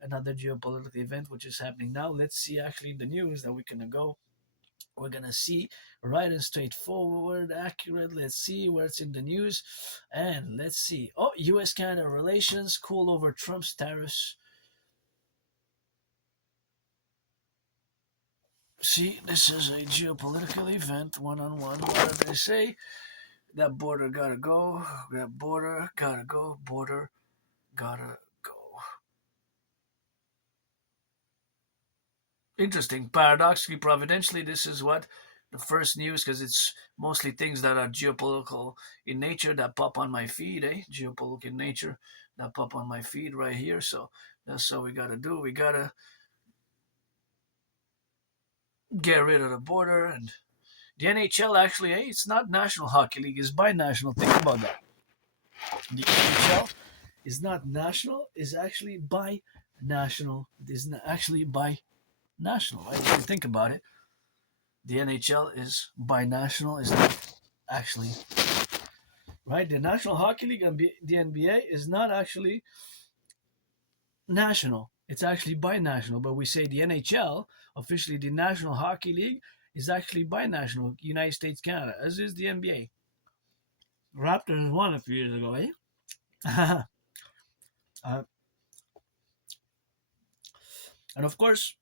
another geopolitical event which is happening now. Let's see actually in the news that we're gonna go. We're gonna see right and straightforward, accurate. Let's see where it's in the news, and let's see. Oh, U.S.-Canada relations cool over Trump's tariffs. See, this is a geopolitical event, one-on-one. What do they say? That border gotta go. That border gotta go. Border gotta go. Interesting. Paradoxically, providentially, this is what the first news, because it's mostly things that are geopolitical in nature that pop on my feed, Geopolitical in nature that pop on my feed right here. So that's what we gotta do. We gotta get rid of the border. And the NHL actually, it's not National Hockey League, it's binational. Think about that. The NHL is not national, is actually bi-national. It is actually bi-national, right? If you think about it, the NHL is bi-national, is not actually, right? The National Hockey League and the NBA is not actually national. It's actually bi-national, but we say the NHL, officially the National Hockey League, is actually bi-national, United States, Canada, as is the NBA. Raptors won a few years ago, uh, and of course,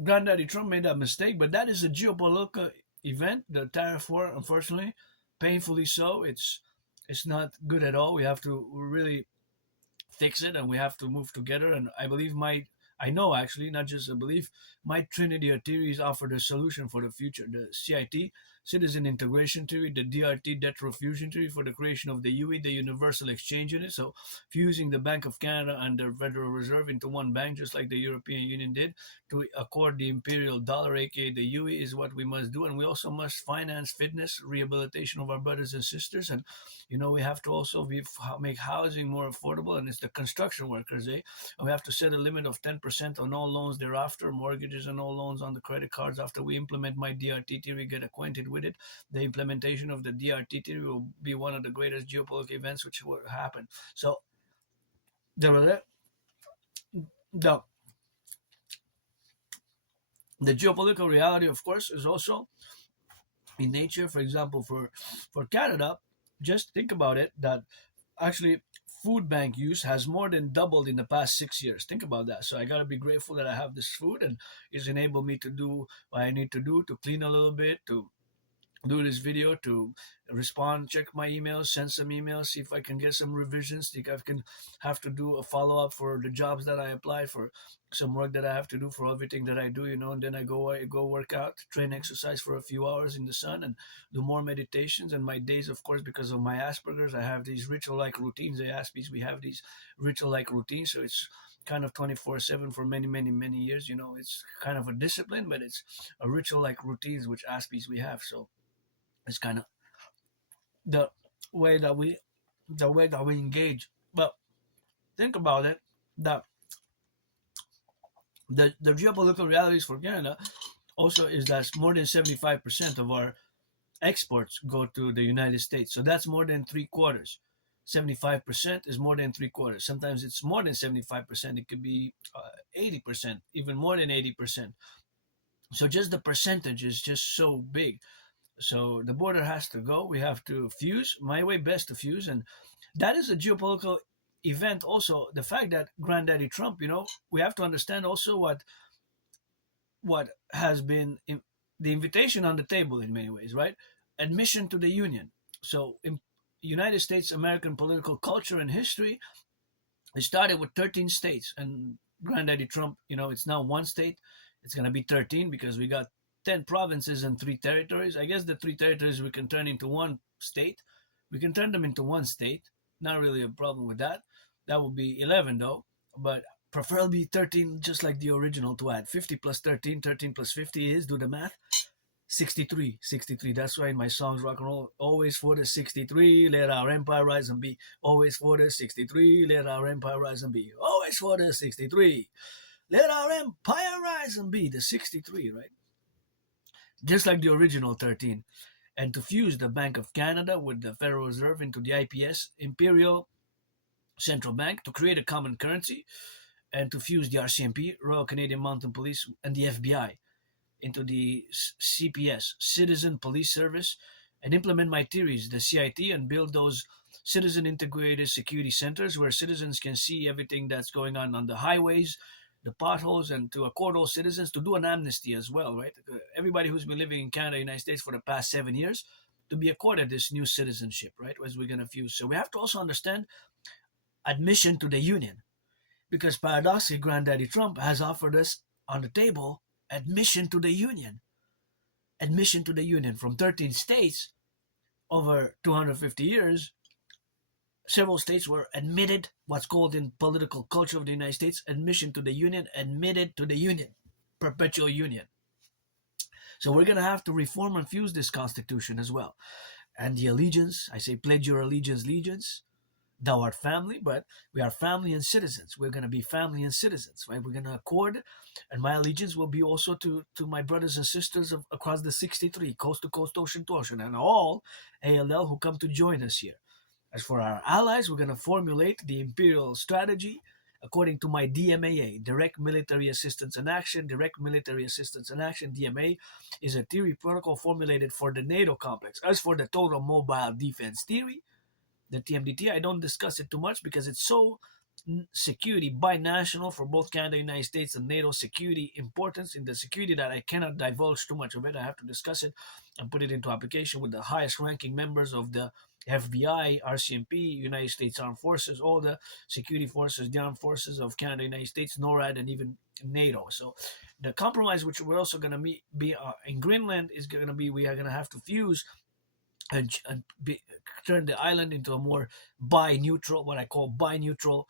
Granddaddy Trump made that mistake, but that is a geopolitical event, the tariff war, unfortunately, painfully so. It's not good at all. We have to really fix it and we have to move together. And I know actually, not just a belief, my trinity of theories offer the solution for the future. The CIT, Citizen Integration Theory, the DRT, Debt Fusion Theory for the creation of the UE, the Universal Exchange Unit. So fusing the Bank of Canada and the Federal Reserve into one bank, just like the European Union did, to accord the imperial dollar, aka the UE, is what we must do. And we also must finance fitness, rehabilitation of our brothers and sisters. And we have to also make housing more affordable, and it's the construction workers, eh? And we have to set a limit of 10% on all loans thereafter, mortgages and all loans on the credit cards. After we implement my DRT theory, get acquainted with it, the implementation of the DRT theory will be one of the greatest geopolitical events which will happen. So the the, the geopolitical reality, of course, is also in nature. For example, for Canada, just think about it, that actually food bank use has more than doubled in the past 6 years. Think about that. So I gotta be grateful that I have this food and it's enabled me to do what I need to do, to clean a little bit, to do this video, to respond, check my emails, send some emails, see if I can get some revisions, see if I can have to do a follow up for the jobs that I applied for, some work that I have to do for everything that I do, and then I go work out, train, exercise for a few hours in the sun, and do more meditations. And my days, of course, because of my Asperger's, I have these ritual like routines. The Aspies, we have these ritual like routines, so it's kind of 24/7 for many, many, many years. It's kind of a discipline, but it's a ritual like routines which Aspies we have. So it's kind of the way that we engage. But think about it, that the geopolitical realities for Canada also is that more than 75% of our exports go to the United States. So that's more than three quarters. 75% is more than three quarters. Sometimes it's more than 75%. It could be 80%, even more than 80%. So just the percentage is just so big. So the border has to go. We have to fuse. My way best to fuse, and that is a geopolitical event. Also, the fact that Granddaddy Trump, we have to understand also what has been the invitation on the table in many ways, right? Admission to the Union. So in United States American political culture and history, it started with 13 states, and Granddaddy Trump, it's now one state. It's going to be 13 because we got 10 provinces and 3 territories. I guess the 3 territories we can turn into one state. We can turn them into one state. Not really a problem with that. That would be 11 though, but preferably 13, just like the original, to add 50 plus 13. 13 plus 50 is, do the math, 63. 63. That's why in my songs, rock and roll, always for the 63, let our empire rise and be. Always for the 63, let our empire rise and be. Always for the 63, let our empire rise and be. The 63, right? Just like the original 13. And to fuse the Bank of Canada with the Federal Reserve into the IPS, Imperial Central Bank, to create a common currency, and to fuse the RCMP, Royal Canadian Mounted Police, and the FBI into the CPS, Citizen Police Service, and implement my theories, the CIT, and build those citizen integrated security centers where citizens can see everything that's going on the highways, the potholes, and to accord all citizens to do an amnesty as well, right? Everybody who's been living in Canada, United States for the past 7 years, to be accorded this new citizenship, right? As we're going to fuse. So we have to also understand admission to the Union, because paradoxically, Granddaddy Trump has offered us on the table admission to the Union. Admission to the Union from 13 states over 250 years. Several states were admitted, what's called in political culture of the United States, admission to the Union, admitted to the Union, perpetual Union. So we're going to have to reform and fuse this Constitution as well. And the allegiance, I say pledge your allegiance, legions. Thou art family, but we are family and citizens. We're going to be family and citizens, right? We're going to accord, and my allegiance will be also to my brothers and sisters across the 63, coast to coast, ocean to ocean, and all ALL who come to join us here. As for our allies, we're going to formulate the imperial strategy according to my DMAA, Direct Military Assistance and Action. Direct Military Assistance and Action, DMA, is a theory protocol formulated for the NATO complex. As for the Total Mobile Defense Theory, the TMDT, I don't discuss it too much because it's so security binational for both Canada, United States, and NATO security importance in the security that I cannot divulge too much of it. I have to discuss it and put it into application with the highest ranking members of the FBI, RCMP, United States Armed Forces, all the security forces, the armed forces of Canada, United States, NORAD, and even NATO. So the compromise, which we're also going to be in Greenland, is going to be we are going to have to fuse and turn the island into a more bi-neutral, what I call bi-neutral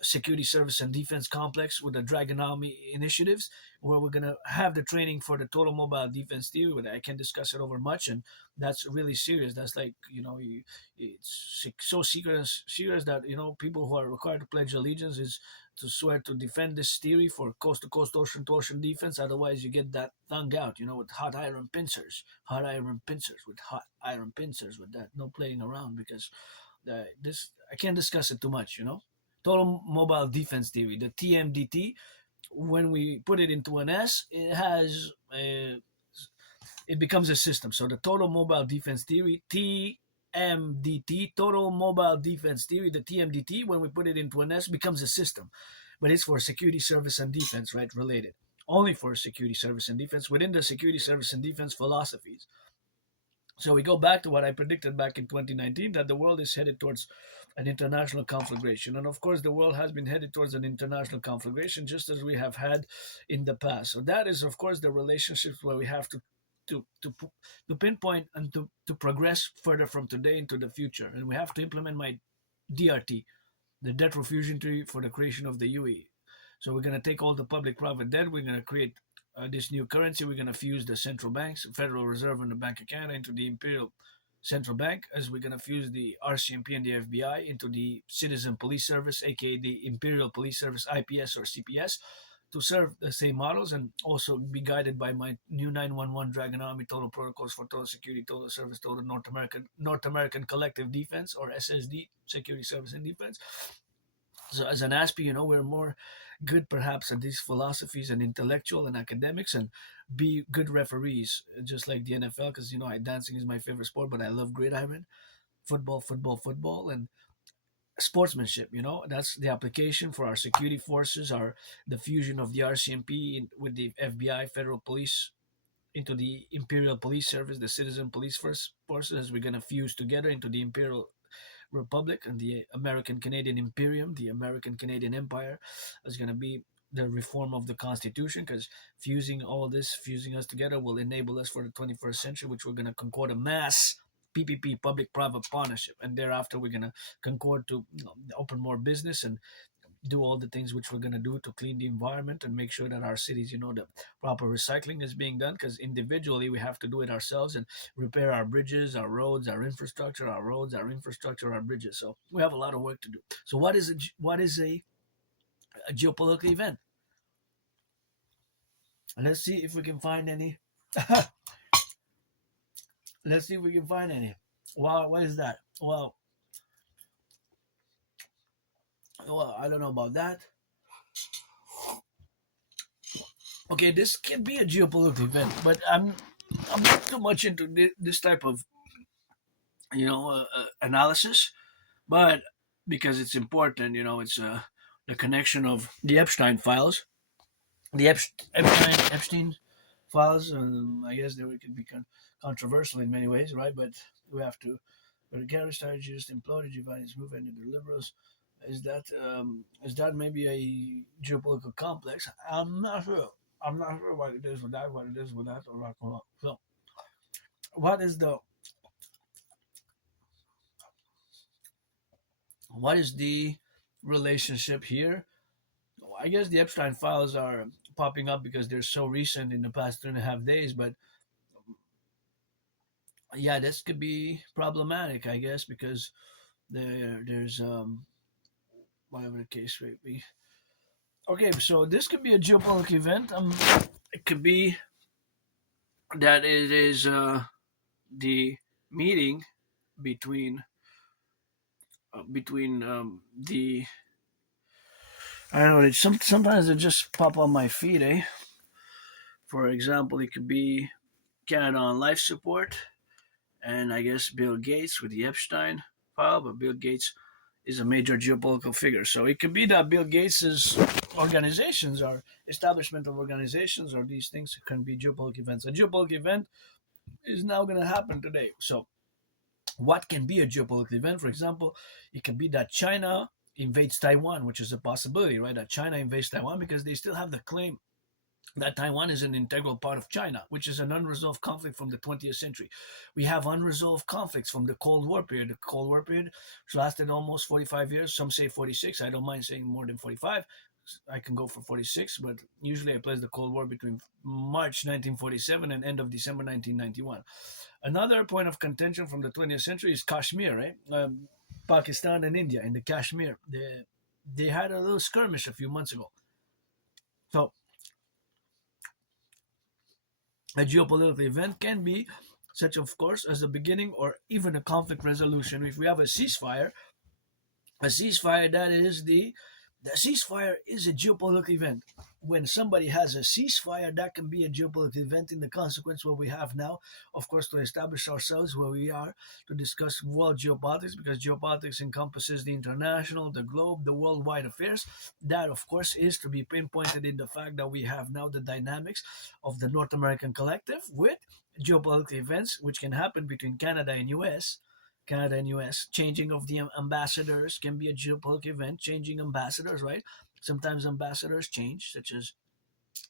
security service and defense complex with the Dragon Army initiatives, where we're going to have the training for the total mobile defense theory. But I can't discuss it over much, and that's really serious. That's like, it's so serious that people who are required to pledge allegiance is to swear to defend this theory for coast to coast, ocean to ocean defense. Otherwise, you get that tongue out, with hot iron pincers, with hot iron pincers, with that. No playing around, because this I can't discuss it too much. Total mobile defense theory, the TMDT. When we put it into an S, it becomes a system. So the total mobile defense theory, TMDT, total mobile defense theory, the TMDT, when we put it into an S, becomes a system. But it's for security, service, and defense, right? Related. Only for security, service, and defense within the security, service, and defense philosophies. So we go back to what I predicted back in 2019, that the world is headed towards an international conflagration. And of course, the world has been headed towards an international conflagration, just as we have had in the past. So that is, of course, the relationships where we have to pinpoint and to progress further from today into the future. And we have to implement my DRT, the debt refusion treaty, for the creation of the UE. So we're going to take all the public-private debt. We're going to create this new currency. We're going to fuse the central banks, Federal Reserve and the Bank of Canada, into the Imperial Central Bank, as we're going to fuse the RCMP and the FBI into the Citizen Police Service, aka the Imperial Police Service, IPS or CPS, to serve the same models and also be guided by my new 911 Dragon Army Total Protocols for Total Security, Total Service, Total North American Collective Defense, or SSD, Security Service and Defense. So as an Aspie, we're more good perhaps at these philosophies and intellectual and academics, and be good referees, just like the NFL, because dancing is my favorite sport, but I love gridiron, football, and sportsmanship. That's the application for our security forces, the fusion of the RCMP with the FBI, Federal Police, into the Imperial Police Service, the Citizen Police Forces, as we're gonna fuse together into the Imperial Republic and the American Canadian Imperium, the American Canadian Empire, is going to be the reform of the Constitution, because fusing us together will enable us for the 21st century, which we're going to concord a mass PPP, public-private partnership, and thereafter we're going to concord to open more business and do all the things which we're going to do to clean the environment and make sure that our cities, the proper recycling is being done, because individually we have to do it ourselves and repair our bridges, our roads, our infrastructure, our bridges. So we have a lot of work to do. So what is a geopolitical event? Let's see if we can find any. Let's see if we can find any. Wow, what is that? Well, I don't know about that. Okay, this can be a geopolitical event, but I'm not too much into this type of analysis, but because it's important, it's the connection of the Epstein files, the Epstein files. I guess they could be controversial in many ways, right? But we have to. But the Gary strategy just imploded. Giovanni's movement into the liberals. Is that maybe a geopolitical complex? I'm not sure. I'm not sure what it is with that, or Rock&Roll. So, what is the what is the relationship here? I guess the Epstein files are popping up because they're so recent in the past 3.5 days, but yeah, this could be problematic, I guess, because there's whatever the case may be. Okay, so this could be a geopolitical event. It could be that it is the meeting between the I don't know. Sometimes they just pop on my feed. For example, it could be Canada on life support, and I guess Bill Gates with the Epstein file. But Bill Gates is a major geopolitical figure. So it could be that Bill Gates's organizations or establishment of organizations or these things can be geopolitical events. A geopolitical event is now going to happen today. So what can be a geopolitical event? For example, it can be that China invades Taiwan, which is a possibility, right? That China invades Taiwan because they still have the claim that Taiwan is an integral part of China, which is an unresolved conflict from the 20th century. We have unresolved conflicts from the Cold War period. The Cold War period, which lasted almost 45 years. Some say 46. I don't mind saying more than 45. I can go for 46, but usually I place the Cold War between March 1947 and end of December 1991. Another point of contention from the 20th century is Kashmir, right? Pakistan and India in the Kashmir. They had a little skirmish a few months ago. So a geopolitical event can be such, of course, as the beginning or even a conflict resolution. If we have a ceasefire that is the ceasefire is a geopolitical event. When somebody has a ceasefire, that can be a geopolitical event in the consequence what we have now, of course, to establish ourselves where we are, to discuss world geopolitics, because geopolitics encompasses the international, the globe, the worldwide affairs. That, of course, is to be pinpointed in the fact that we have now the dynamics of the North American collective with geopolitical events which can happen between Canada and US. Changing of the ambassadors can be a geopolitical event. Changing ambassadors, right? Sometimes ambassadors change, such as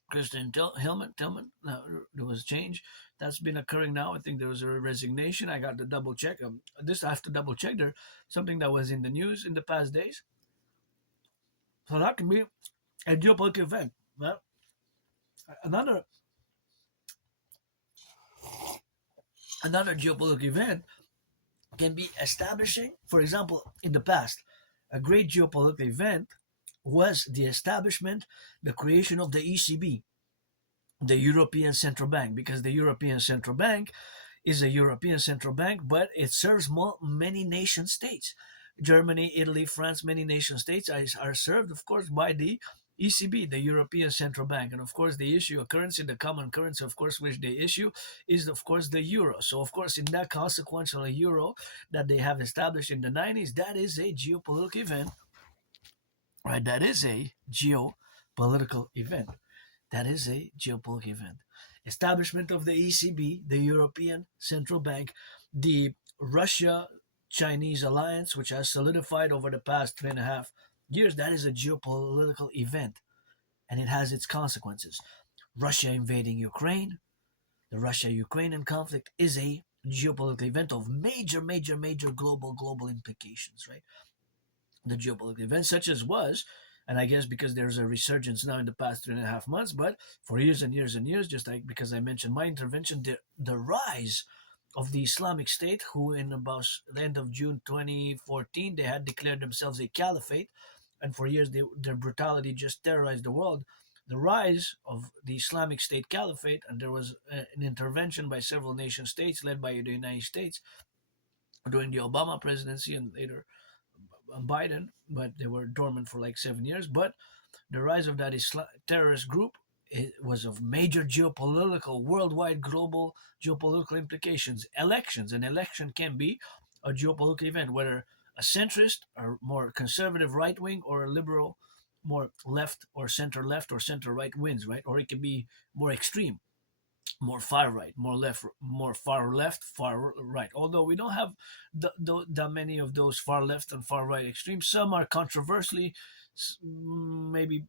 Kristen Tillman. There was a change that's been occurring now. I think there was a resignation. I got to double check. This I have to double check. There something that was in the news in the past days. So that can be a geopolitical event. Well, another another geopolitical event can be establishing, for example, in the past, a great geopolitical event was the establishment, the creation of the ECB, the European Central Bank, because the European Central Bank is a European Central Bank, but it serves many nation states. Germany, Italy, France, many nation states are served, of course, by the ECB, the European Central Bank. And of course, they issue a currency, the common currency, of course, which they issue is, of course, the euro. So, of course, in that consequential euro that they have established in the 90s, that is a geopolitical event, right? That is a geopolitical event. That is a geopolitical event. Establishment of the ECB, the European Central Bank, the Russia Chinese alliance, which has solidified over the past 3.5 years, that is a geopolitical event. And it has its consequences. Russia invading Ukraine, the Russia-Ukrainian conflict is a geopolitical event of major global implications, right? The geopolitical event, such as was, and I guess because there's a resurgence now in the past 3.5 months, but for years and years and years, just like because I mentioned my intervention, the rise of the Islamic State, who in about the end of June 2014, they had declared themselves a caliphate, and for years their brutality just terrorized the world. The rise of the Islamic State caliphate, and there was an intervention by several nation states led by the United States during the Obama presidency and later Biden, but they were dormant for like 7 years. But the rise of that terrorist group, it was of major geopolitical, worldwide, global geopolitical implications. Elections, an election can be a geopolitical event, whether a centrist or more conservative right wing or a liberal, more left or center right wins, right? Or it can be more extreme, more far right, more left, more far left, far right. Although we don't have that many of those far left and far right extremes, some are controversially maybe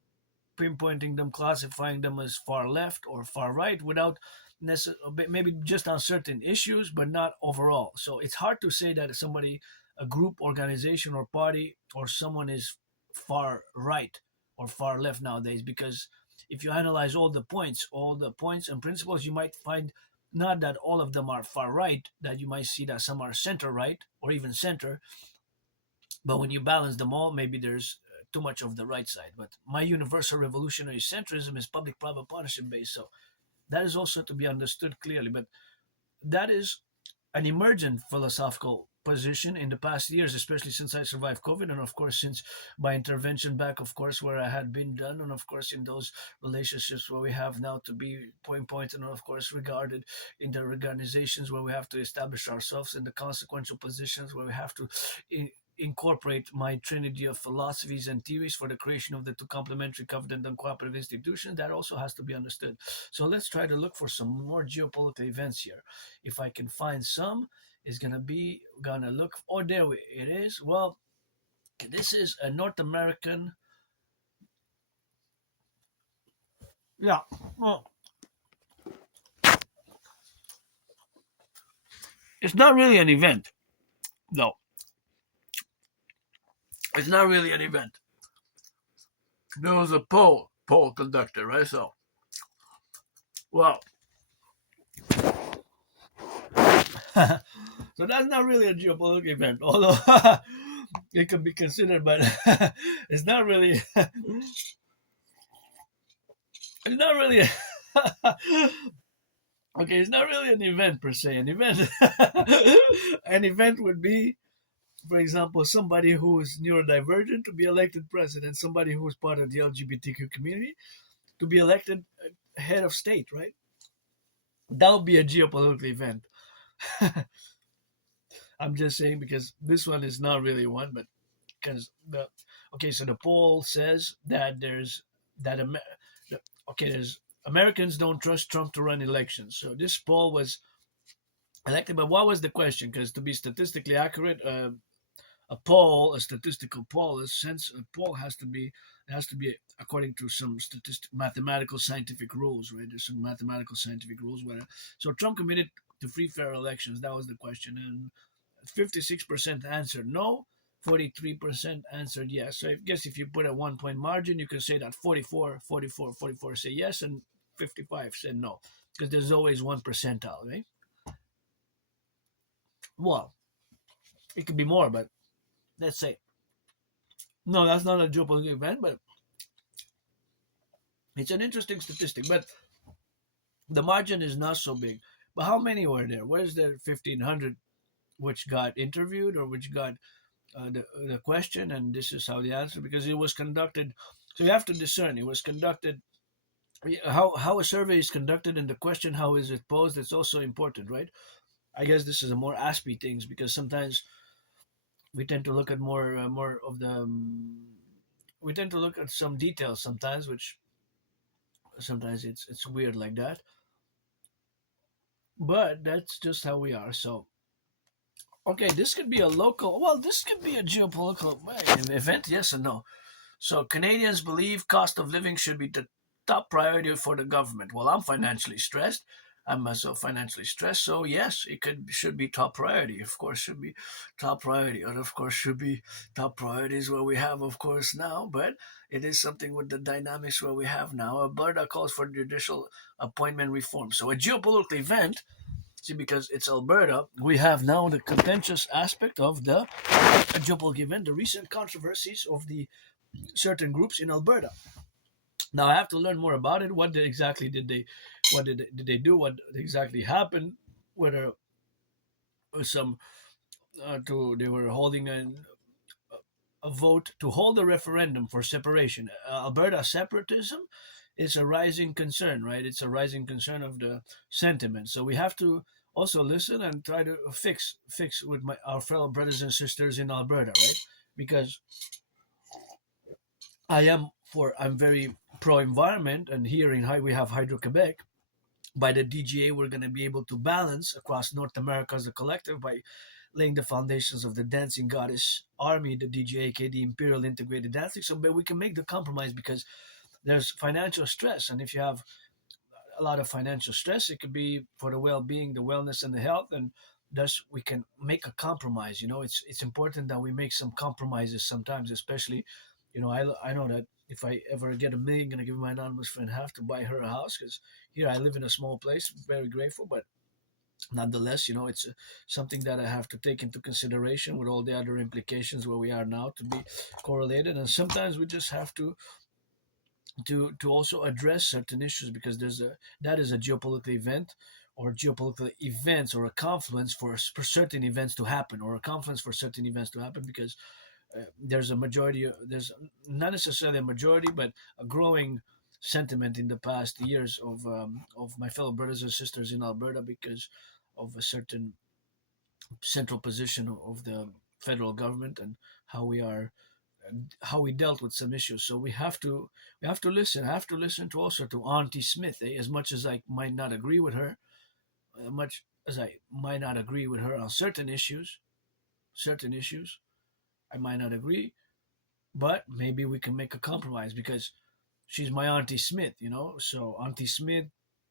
pinpointing them, classifying them as far left or far right without maybe just on certain issues, but not overall. So it's hard to say that somebody, a group, organization, or party, or someone is far right or far left nowadays, because if you analyze all the points and principles, you might find not that all of them are far right, that you might see that some are center right or even center, but when you balance them all, maybe there's too much of the right side. But my universal revolutionary centrism is public-private partnership based, so that is also to be understood clearly. But that is an emergent philosophical position in the past years, especially since I survived COVID, and of course since my intervention back, of course, where I had been done, and of course in those relationships where we have now to be pinpointed and of course regarded in the organizations where we have to establish ourselves in the consequential positions where we have to incorporate my trinity of philosophies and theories for the creation of the two complementary, covenant, and cooperative institutions. That also has to be understood. So let's try to look for some more geopolitical events here. If I can find some, it's gonna look. Oh, it is. Well, this is a North American. Yeah. Well, it's not really an event. No, it's not really an event. There was a poll conducted, right? So, well, so that's not really a geopolitical event, although it could be considered, but it's not really. It's not really. Okay, it's not really an event per se. An event, an event would be, for example, somebody who is neurodivergent to be elected president, somebody who is part of the LGBTQ community to be elected head of state, right? That would be a geopolitical event. I'm just saying because this one is not really one, but because the okay, so the poll says that that Amer- there's Americans don't trust Trump to run elections. So this poll was elected, but what was the question? Because to be statistically accurate, a statistical poll, a poll has to be according to some mathematical scientific rules, right? There's some mathematical scientific rules. So Trump committed to free, fair elections. That was the question, and 56% answered no. 43% answered yes. So I guess if you put a 1 point margin, you can say that 44 say yes, and 55 said no, because there's always one percentile, right? Well, it could be more, but let's say no. That's not a geopolitical event, but it's an interesting statistic. But the margin is not so big. But how many were there? Where's there 1,500 which got interviewed or which got the question, and this is how the answer, because it was conducted. So you have to discern. It was conducted. How a survey is conducted and the question how is it posed. It's also important, right? I guess this is a more Aspie things because sometimes we tend to look at more of the. We tend to look at some details sometimes, which sometimes it's weird like that. But that's just how we are. So okay, this could be a local. Well, this could be a geopolitical event. Yes and no. So Canadians believe cost of living should be the top priority for the government. Well, I'm financially stressed. I'm myself financially stressed. So yes, it should be top priority. Of course, should be top priority. And of course, should be top priorities where we have, of course, now. But it is something with the dynamics where we have now. Alberta calls for judicial appointment reform. So a geopolitical event. See, because it's Alberta, we have now the contentious aspect of the geopolitical event, the recent controversies of the certain groups in Alberta. Now I have to learn more about it. Exactly did they? What did they do? What exactly happened? Whether some to they were holding a vote to hold a referendum for separation. Alberta separatism is a rising concern, right? It's a rising concern of the sentiment. So we have to also listen and try to fix with our fellow brothers and sisters in Alberta, right? Because I'm very pro environment, and here in High we have Hydro Quebec. By the DGA, we're going to be able to balance across North America as a collective by laying the foundations of the dancing goddess army, the DGA, aka the Imperial Integrated Dancing. So, but we can make the compromise because there's financial stress, and if you have a lot of financial stress, it could be for the well-being, the wellness, and the health, and thus we can make a compromise. It's important that we make some compromises sometimes, especially, I know that if I ever get 1 million, I'm gonna give my anonymous friend half to buy her a house because here I live in a small place, very grateful, but nonetheless, it's something that I have to take into consideration with all the other implications where we are now to be correlated, and sometimes we just have to also address certain issues because that is a geopolitical event or geopolitical events or a confluence for certain events to happen or a confluence for certain events to happen because there's not necessarily a majority but a growing sentiment in the past years of my fellow brothers and sisters in Alberta because of a certain central position of the federal government and how we are how we dealt with some issues. So we have to listen. I have to listen to also to Auntie Smith. As much as I might not agree with her, much as I might not agree with her on certain issues, I might not agree, but maybe we can make a compromise because she's my Auntie Smith, So Auntie Smith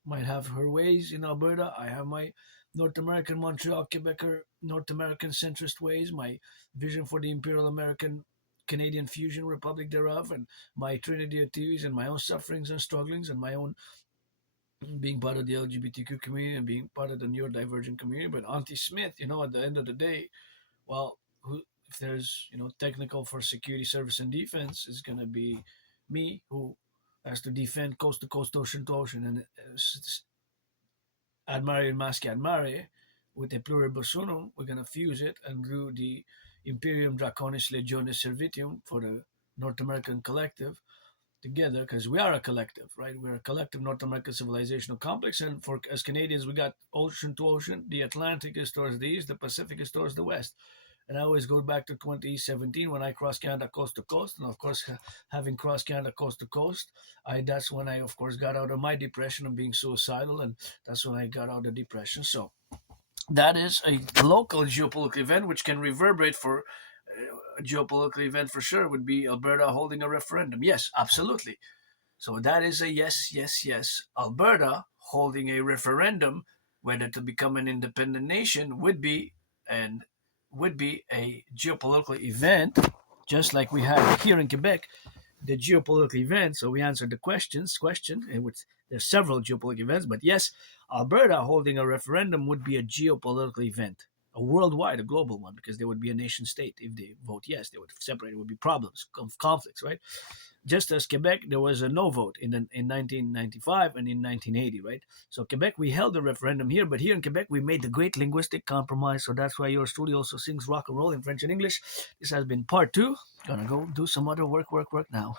might have her ways in Alberta. I have my North American Montreal Quebecer North American centrist ways, my vision for the Imperial American Canadian fusion republic thereof, and my Trinity activities and my own sufferings and strugglings and my own being part of the LGBTQ community and being part of the neurodivergent community. But Auntie Smith, at the end of the day, well, if there's technical for security service and defense, is going to be me who has to defend coast to coast, ocean to ocean, and ad mare and masque ad mare with a pluribus unum. We're going to fuse it and do the Imperium Draconis Legionis Servitium for the North American Collective together, because we are a collective, right? We're a collective North American civilizational complex, and for as Canadians, we got ocean to ocean. The Atlantic is towards the east, the Pacific is towards the west. And I always go back to 2017 when I crossed Canada coast to coast, and of course, having crossed Canada coast to coast, that's when I, of course, got out of my depression and being suicidal, and that's when I got out of depression. So that is a local geopolitical event which can reverberate for a geopolitical event for sure would be Alberta holding a referendum. Yes, absolutely. So that is a yes, yes, yes. Alberta holding a referendum whether to become an independent nation would be a geopolitical event, just like we had here in Quebec, the geopolitical event. So we answered the question, in which there's several geopolitical events, but yes, Alberta holding a referendum would be a geopolitical event, a worldwide, a global one, because there would be a nation state. If they vote yes, they would separate. It would be problems, conflicts, right? Just as Quebec, there was a no vote in 1995 and in 1980, right? So Quebec, we held a referendum here, but here in Quebec, we made the great linguistic compromise. So that's why yours truly also sings rock and roll in French and English. This has been part 2. Gonna go do some other work now.